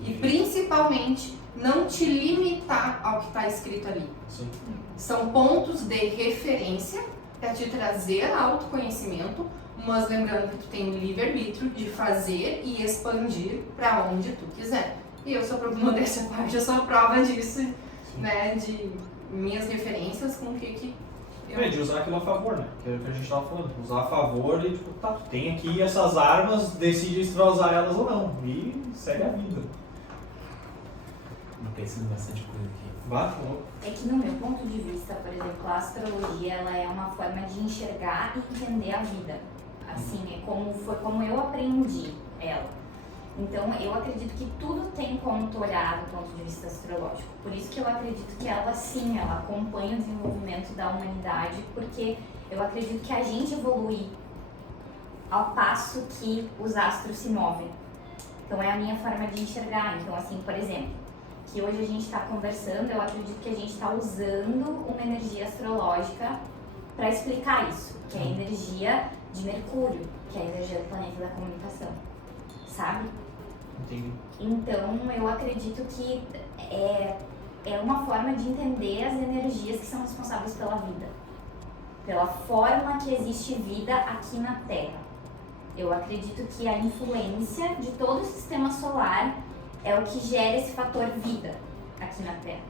E principalmente não te limitar ao que está escrito ali. Sim. São pontos de referência para te trazer autoconhecimento, mas lembrando que tu tem o livre-arbítrio de fazer e expandir para onde tu quiser. E eu sou modéstia à parte, eu sou a prova disso, né, de minhas referências com o que eu... De usar aquilo a favor, né? Que é o que a gente tava falando. Usar a favor e, tipo, tá, tu tem aqui essas armas, decide se tu vai usar elas ou não. E segue a vida. Não pensando bastante coisa aqui. Falou. É que no meu ponto de vista, por exemplo, a astrologia ela é uma forma de enxergar e entender a vida. Assim, foi como eu aprendi ela. Então, eu acredito que tudo tem como tu olhar do ponto de vista astrológico. Por isso que eu acredito que ela, sim, ela acompanha o desenvolvimento da humanidade, porque eu acredito que a gente evolui ao passo que os astros se movem. Então, é a minha forma de enxergar. Então, assim, por exemplo, que hoje a gente está conversando, eu acredito que a gente está usando uma energia astrológica para explicar isso, que é a energia de Mercúrio, que é a energia do planeta da comunicação, sabe? Entendi. Então, eu acredito que é uma forma de entender as energias que são responsáveis pela vida, pela forma que existe vida aqui na Terra. Eu acredito que a influência de todo o sistema solar é o que gera esse fator vida aqui na Terra.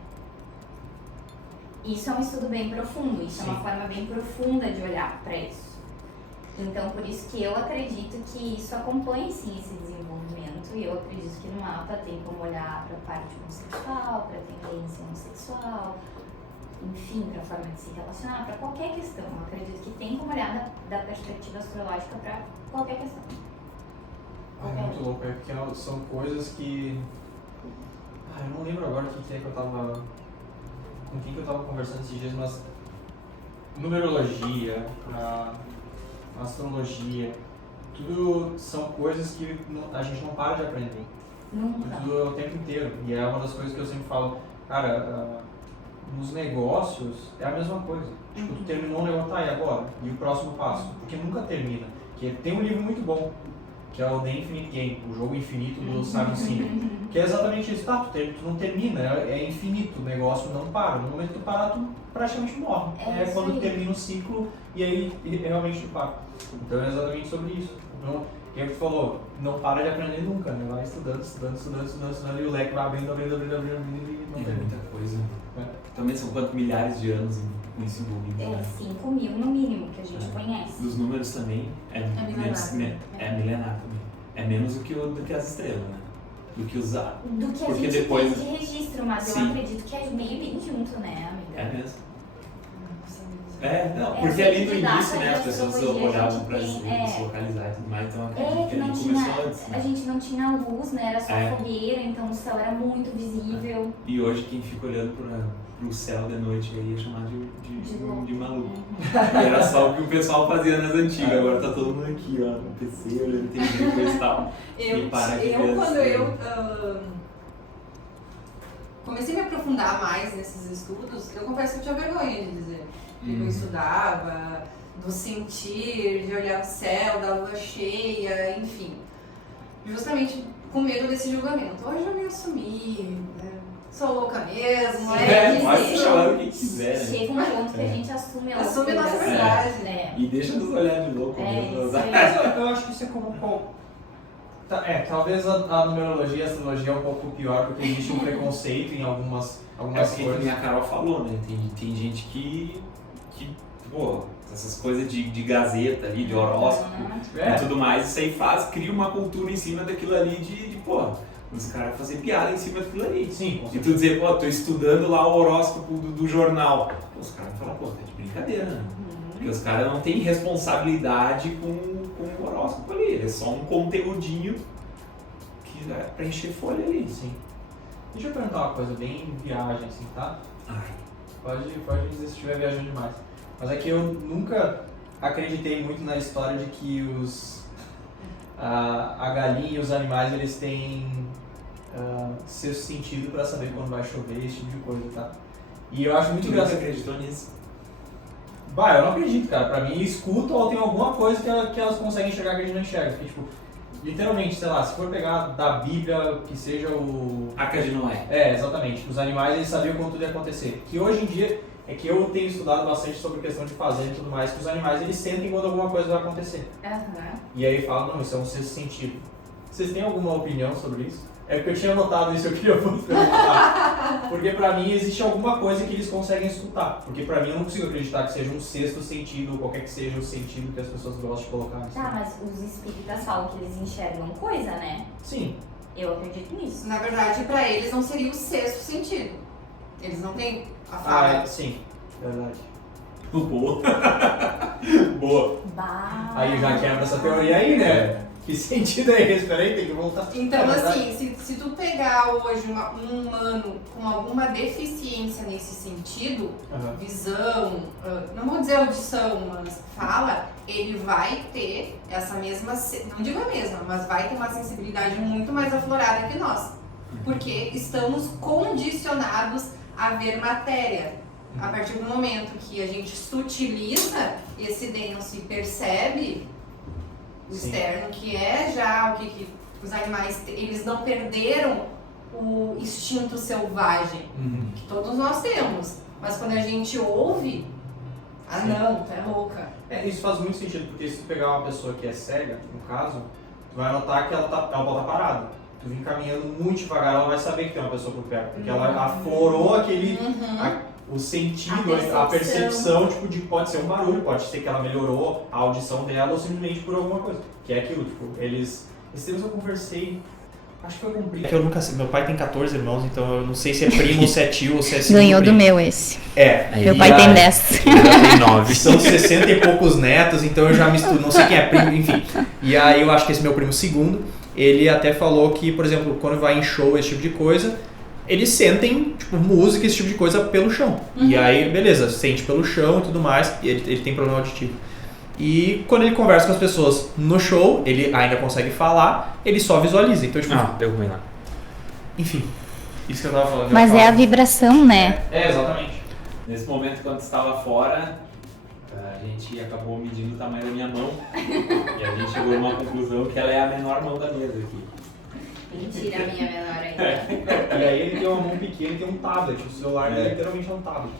Isso é um estudo bem profundo, isso Sim. é uma forma bem profunda de olhar para isso. Então, por isso que eu acredito que isso acompanha sim esse desenvolvimento, e eu acredito que no mapa tem como olhar para a parte homossexual, para a tendência homossexual, enfim, para a forma de se relacionar, para qualquer questão. Eu acredito que tem como olhar da perspectiva astrológica para qualquer questão. É muito louco, porque são coisas que... eu não lembro agora o que é que eu tava... Com quem que eu tava conversando esses dias, mas... Numerologia, astrologia, tudo são coisas que a gente não para de aprender. Nunca. Tudo o tempo inteiro. E é uma das coisas que eu sempre falo, cara, nos negócios é a mesma coisa. Tipo, tu terminou um negócio, tá, e agora? E o próximo passo? Porque nunca termina. Porque tem um livro muito bom, que é o The Infinite Game, o jogo infinito do Simon Sinek. Que é exatamente isso, tá, tu não termina, é infinito, o negócio não para. No momento que tu parar, tu praticamente morre. É isso quando aí. termina o ciclo e aí realmente tu para. Então é exatamente sobre isso. Então, o que tu falou, não para de aprender nunca, né? Vai estudando, e o leque vai abrindo e não É termina. muita coisa. É. Também são quantos milhares de anos com isso envolvido, É né? 5 mil no mínimo que a gente conhece. Dos números também é milenar. milenar também. É menos do que as estrelas, né? Do que usar. Do que a Porque gente depois- tem de registro, mas Sim. eu acredito que é meio bem junto, né, amiga? É mesmo. Não sei dizer. Não, É, porque a ali no gente dá início, né, essa as pessoas astrologia, a olhavam gente para tem, se localizar e tudo mais, então É, acredito que que não ele tinha, começou antes, a né? gente não tinha luz, né? Era só É. fogueira, então o céu era muito visível. E hoje quem fica olhando pro céu de noite aí é chamado de maluco. Era só o que o pessoal fazia nas antigas, agora tá todo mundo aqui, ó, no PC, olhando TV e coisa e tal. Eu, para que quando pensa. eu comecei a me aprofundar mais nesses estudos, eu confesso que eu tinha vergonha de dizer que eu estudava, do sentir, de olhar o céu, da lua cheia, enfim. justamente com medo desse julgamento. Hoje eu me assumi, né? Sou louca mesmo, Pode dizer. chamar o que quiser, né? Chega um ponto que a gente assume a Assume a loucura, nossa assim, verdade. né? E deixa nos olhar de louco. É, né? isso aí. Mas eu acho que isso é como talvez a numerologia e a astrologia é um pouco pior, porque existe um preconceito em algumas É porque coisas. também a Carol falou, né? Tem gente que pô, essas coisas de gazeta ali, de horóscopo e tudo mais, isso aí cria uma cultura em cima daquilo ali pô, os caras fazem piada em cima daquilo ali. Sim, com E tu dizer, pô, tô estudando lá o horóscopo do jornal. Pô, os caras falam, pô, tá de brincadeira, né? Porque os caras não têm responsabilidade com o horóscopo ali, é só um conteúdinho que é pra encher folha ali. Sim. Deixa eu perguntar uma coisa bem viagem, assim, tá? Ai, Pode dizer se estiver viajando demais. Mas é que eu nunca acreditei muito na história de que a galinha e os animais, eles têm sexto sentido para saber quando vai chover, esse tipo de coisa, tá? E eu acho muito tu nunca engraçado. acreditou nisso? Bah, eu não acredito, cara. Pra mim, escuta ou tem alguma coisa que elas conseguem enxergar que a gente não enxerga. Porque, tipo, literalmente, sei lá, se for pegar da Bíblia, que seja o... Arca de Noé. Exatamente. Os animais, eles sabiam quando tudo ia acontecer. Que hoje em dia, é que eu tenho estudado bastante sobre questão de fazenda e tudo mais, que os animais, eles sentem quando alguma coisa vai acontecer. Aham. E aí falam, não, isso é um sexto sentido. Vocês têm alguma opinião sobre isso? É porque eu tinha notado isso, eu queria perguntar. Porque pra mim existe alguma coisa que eles conseguem escutar. Porque pra mim eu não consigo acreditar que seja um sexto sentido, ou qualquer que seja o sentido que as pessoas gostam de colocar nisso. Tá, mas os espíritas falam que eles enxergam coisa, né? Sim. Eu acredito nisso. Na verdade, pra eles não seria o sexto sentido. Eles não têm a fala. Sim. Verdade. Boa. Boa. Bah. Aí já quebra essa teoria aí, né? Que sentido é esse? Peraí, tem que voltar. Então, assim, se tu pegar hoje um humano com alguma deficiência nesse sentido, visão, não vou dizer audição, mas fala, ele vai ter essa mesma, não digo a mesma, mas vai ter uma sensibilidade muito mais aflorada que nós. Porque estamos condicionados a ver matéria. A partir do momento que a gente sutiliza esse denso e percebe o externo, que é já o que os animais, eles não perderam o instinto selvagem, que todos nós temos. Mas quando a gente ouve, não, tu é louca. Isso faz muito sentido, porque se tu pegar uma pessoa que é cega, no caso, tu vai notar que ela pode estar parada. Tu vem caminhando muito devagar, ela vai saber que tem uma pessoa por perto, porque ela aflorou aquele... o sentido, a percepção tipo, de pode ser um barulho, pode ser que ela melhorou a audição dela ou simplesmente por alguma coisa. Que é aquilo, tipo, esses tempos eu conversei, acho que foi com o primo. É que eu nunca sei, meu pai tem 14 irmãos, então eu não sei se é primo ou se é tio ou se é segundo Ganhou primo. do meu esse. É. Meu pai tem 10. Tem 9. São 60 e poucos netos, então eu já misturo, não sei quem é primo, enfim. E aí eu acho que esse meu primo segundo, ele até falou que, por exemplo, quando vai em show, esse tipo de coisa, eles sentem, tipo, música, esse tipo de coisa pelo chão. E aí, beleza, sente pelo chão e tudo mais, e ele tem problema auditivo. E quando ele conversa com as pessoas no show, ele ainda consegue falar, ele só visualiza. Então, tipo, deu ruim lá. enfim, isso que eu tava falando. Mas é a vibração, né? Exatamente. Nesse momento, quando estava fora, a gente acabou medindo o tamanho da minha mão e a gente chegou a uma conclusão que ela é a menor mão da mesa aqui. Mentira, a minha menor ainda. E aí ele tem uma mão pequena e tem um tablet, o celular é literalmente um tablet.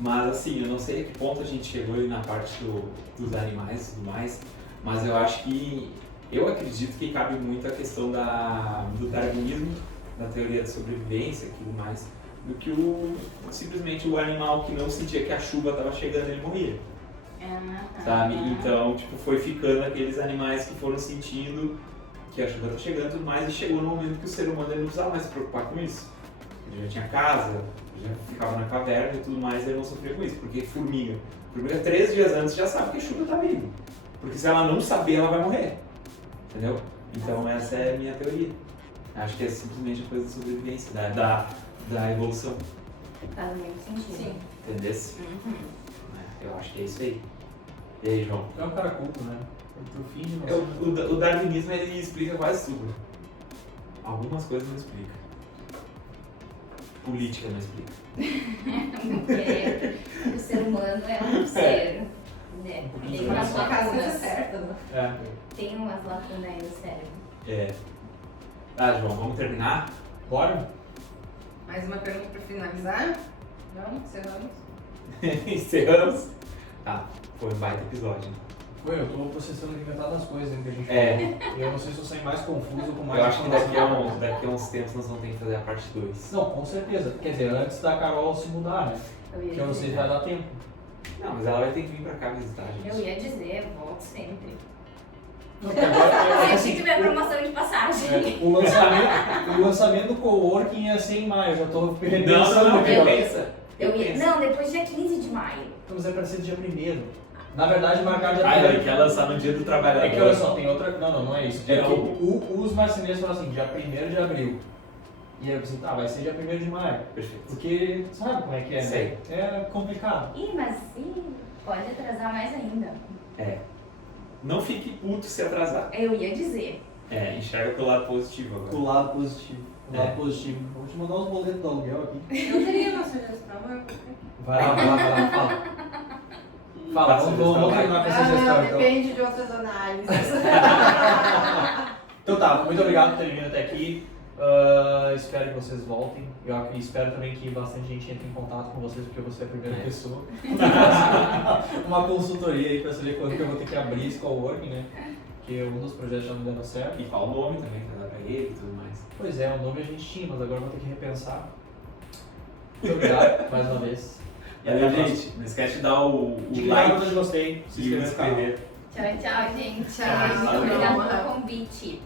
Mas assim, eu não sei a que ponto a gente chegou ali na parte dos animais e tudo mais, mas eu acho que, eu acredito que cabe muito a questão do darwinismo, da teoria da sobrevivência e tudo mais, do que simplesmente o animal que não sentia que a chuva estava chegando, ele morria. Sabe? Então, tipo, foi ficando aqueles animais que foram sentindo que a chuva está chegando e tudo mais, e chegou no momento que o ser humano ele não precisava mais se preocupar com isso. Ele já tinha casa, já ficava na caverna e tudo mais, e ele não sofria com isso. Porque formiga 3 dias antes já sabe que a chuva está vindo. Porque se ela não saber, ela vai morrer. Entendeu? Então essa é a minha teoria. Acho que é simplesmente a coisa da sobrevivência, da evolução. Faz muito sentido. Sim. Entendesse? Eu acho que é isso aí. E aí, João? É um cara culto, né? Pro fim de O darwinismo ele explica quase tudo. Algumas coisas não explica. Política não explica. Porque o ser humano é um ser, né? Tem umas Sua casa é lacunas. certa, né? Tem umas lacunas aí no cérebro. João, vamos terminar? Bora? Mais uma pergunta para finalizar? Não? Encerramos? Encerramos? Tá, foi um baita episódio. Eu tô processando aqui metade das coisas que a gente falou. Eu não sei se eu saí mais confuso ou com mais Eu acho que informação. daqui a uns tempos nós vamos ter que fazer a parte 2. Não, com certeza. Quer dizer, antes da Carol se mudar, né? Que eu não sei se vai dar tempo. Não, mas ela vai ter que vir pra cá visitar a Eu gente. ia dizer, volto sempre. Porque agora, Eu achei que minha promoção de passagem. o lançamento do coworking ia ser em maio, eu já tô repensando. Não, Eu- pensa. Não, depois dia 15 de maio. Mas é pra ser dia 1º. Na verdade, marcar dia Ele 1º. quer lançar no dia do trabalhador. É que olha só, tem outra. Não é isso. É É que os marceneiros falaram assim, dia 1º de abril. E aí eu pensei, vai ser dia 1º de maio. Perfeito. Porque sabe como é que é, né? Sei. É complicado. Mas pode atrasar mais ainda. Não fique puto se atrasar. Eu ia dizer. Enxerga pelo lado positivo agora. O lado positivo. Vou te mandar os boletos do aluguel aqui. Eu teria uma sugestão, mas... Vai lá, fala. Fala, vamos terminar com essa gestão então. Depende de outras análises. Então tá, muito obrigado por terem vindo até aqui. Espero que vocês voltem. E espero também que bastante gente entre em contato com vocês, porque você é a primeira pessoa. Uma consultoria aí pra saber quando que eu vou ter que abrir esse coworking, né? Porque um dos projetos já não deram certo. E qual o nome também, pra dar pra ele e tudo mais. Pois é, o nome a gente tinha, mas agora vou ter que repensar. Muito obrigado mais uma vez. E aí, gente, não esquece de dar o Like like se gostei, se e o inscrever no canal. inscrever. Tchau, gente. Tchau. Muito obrigada pelo convite.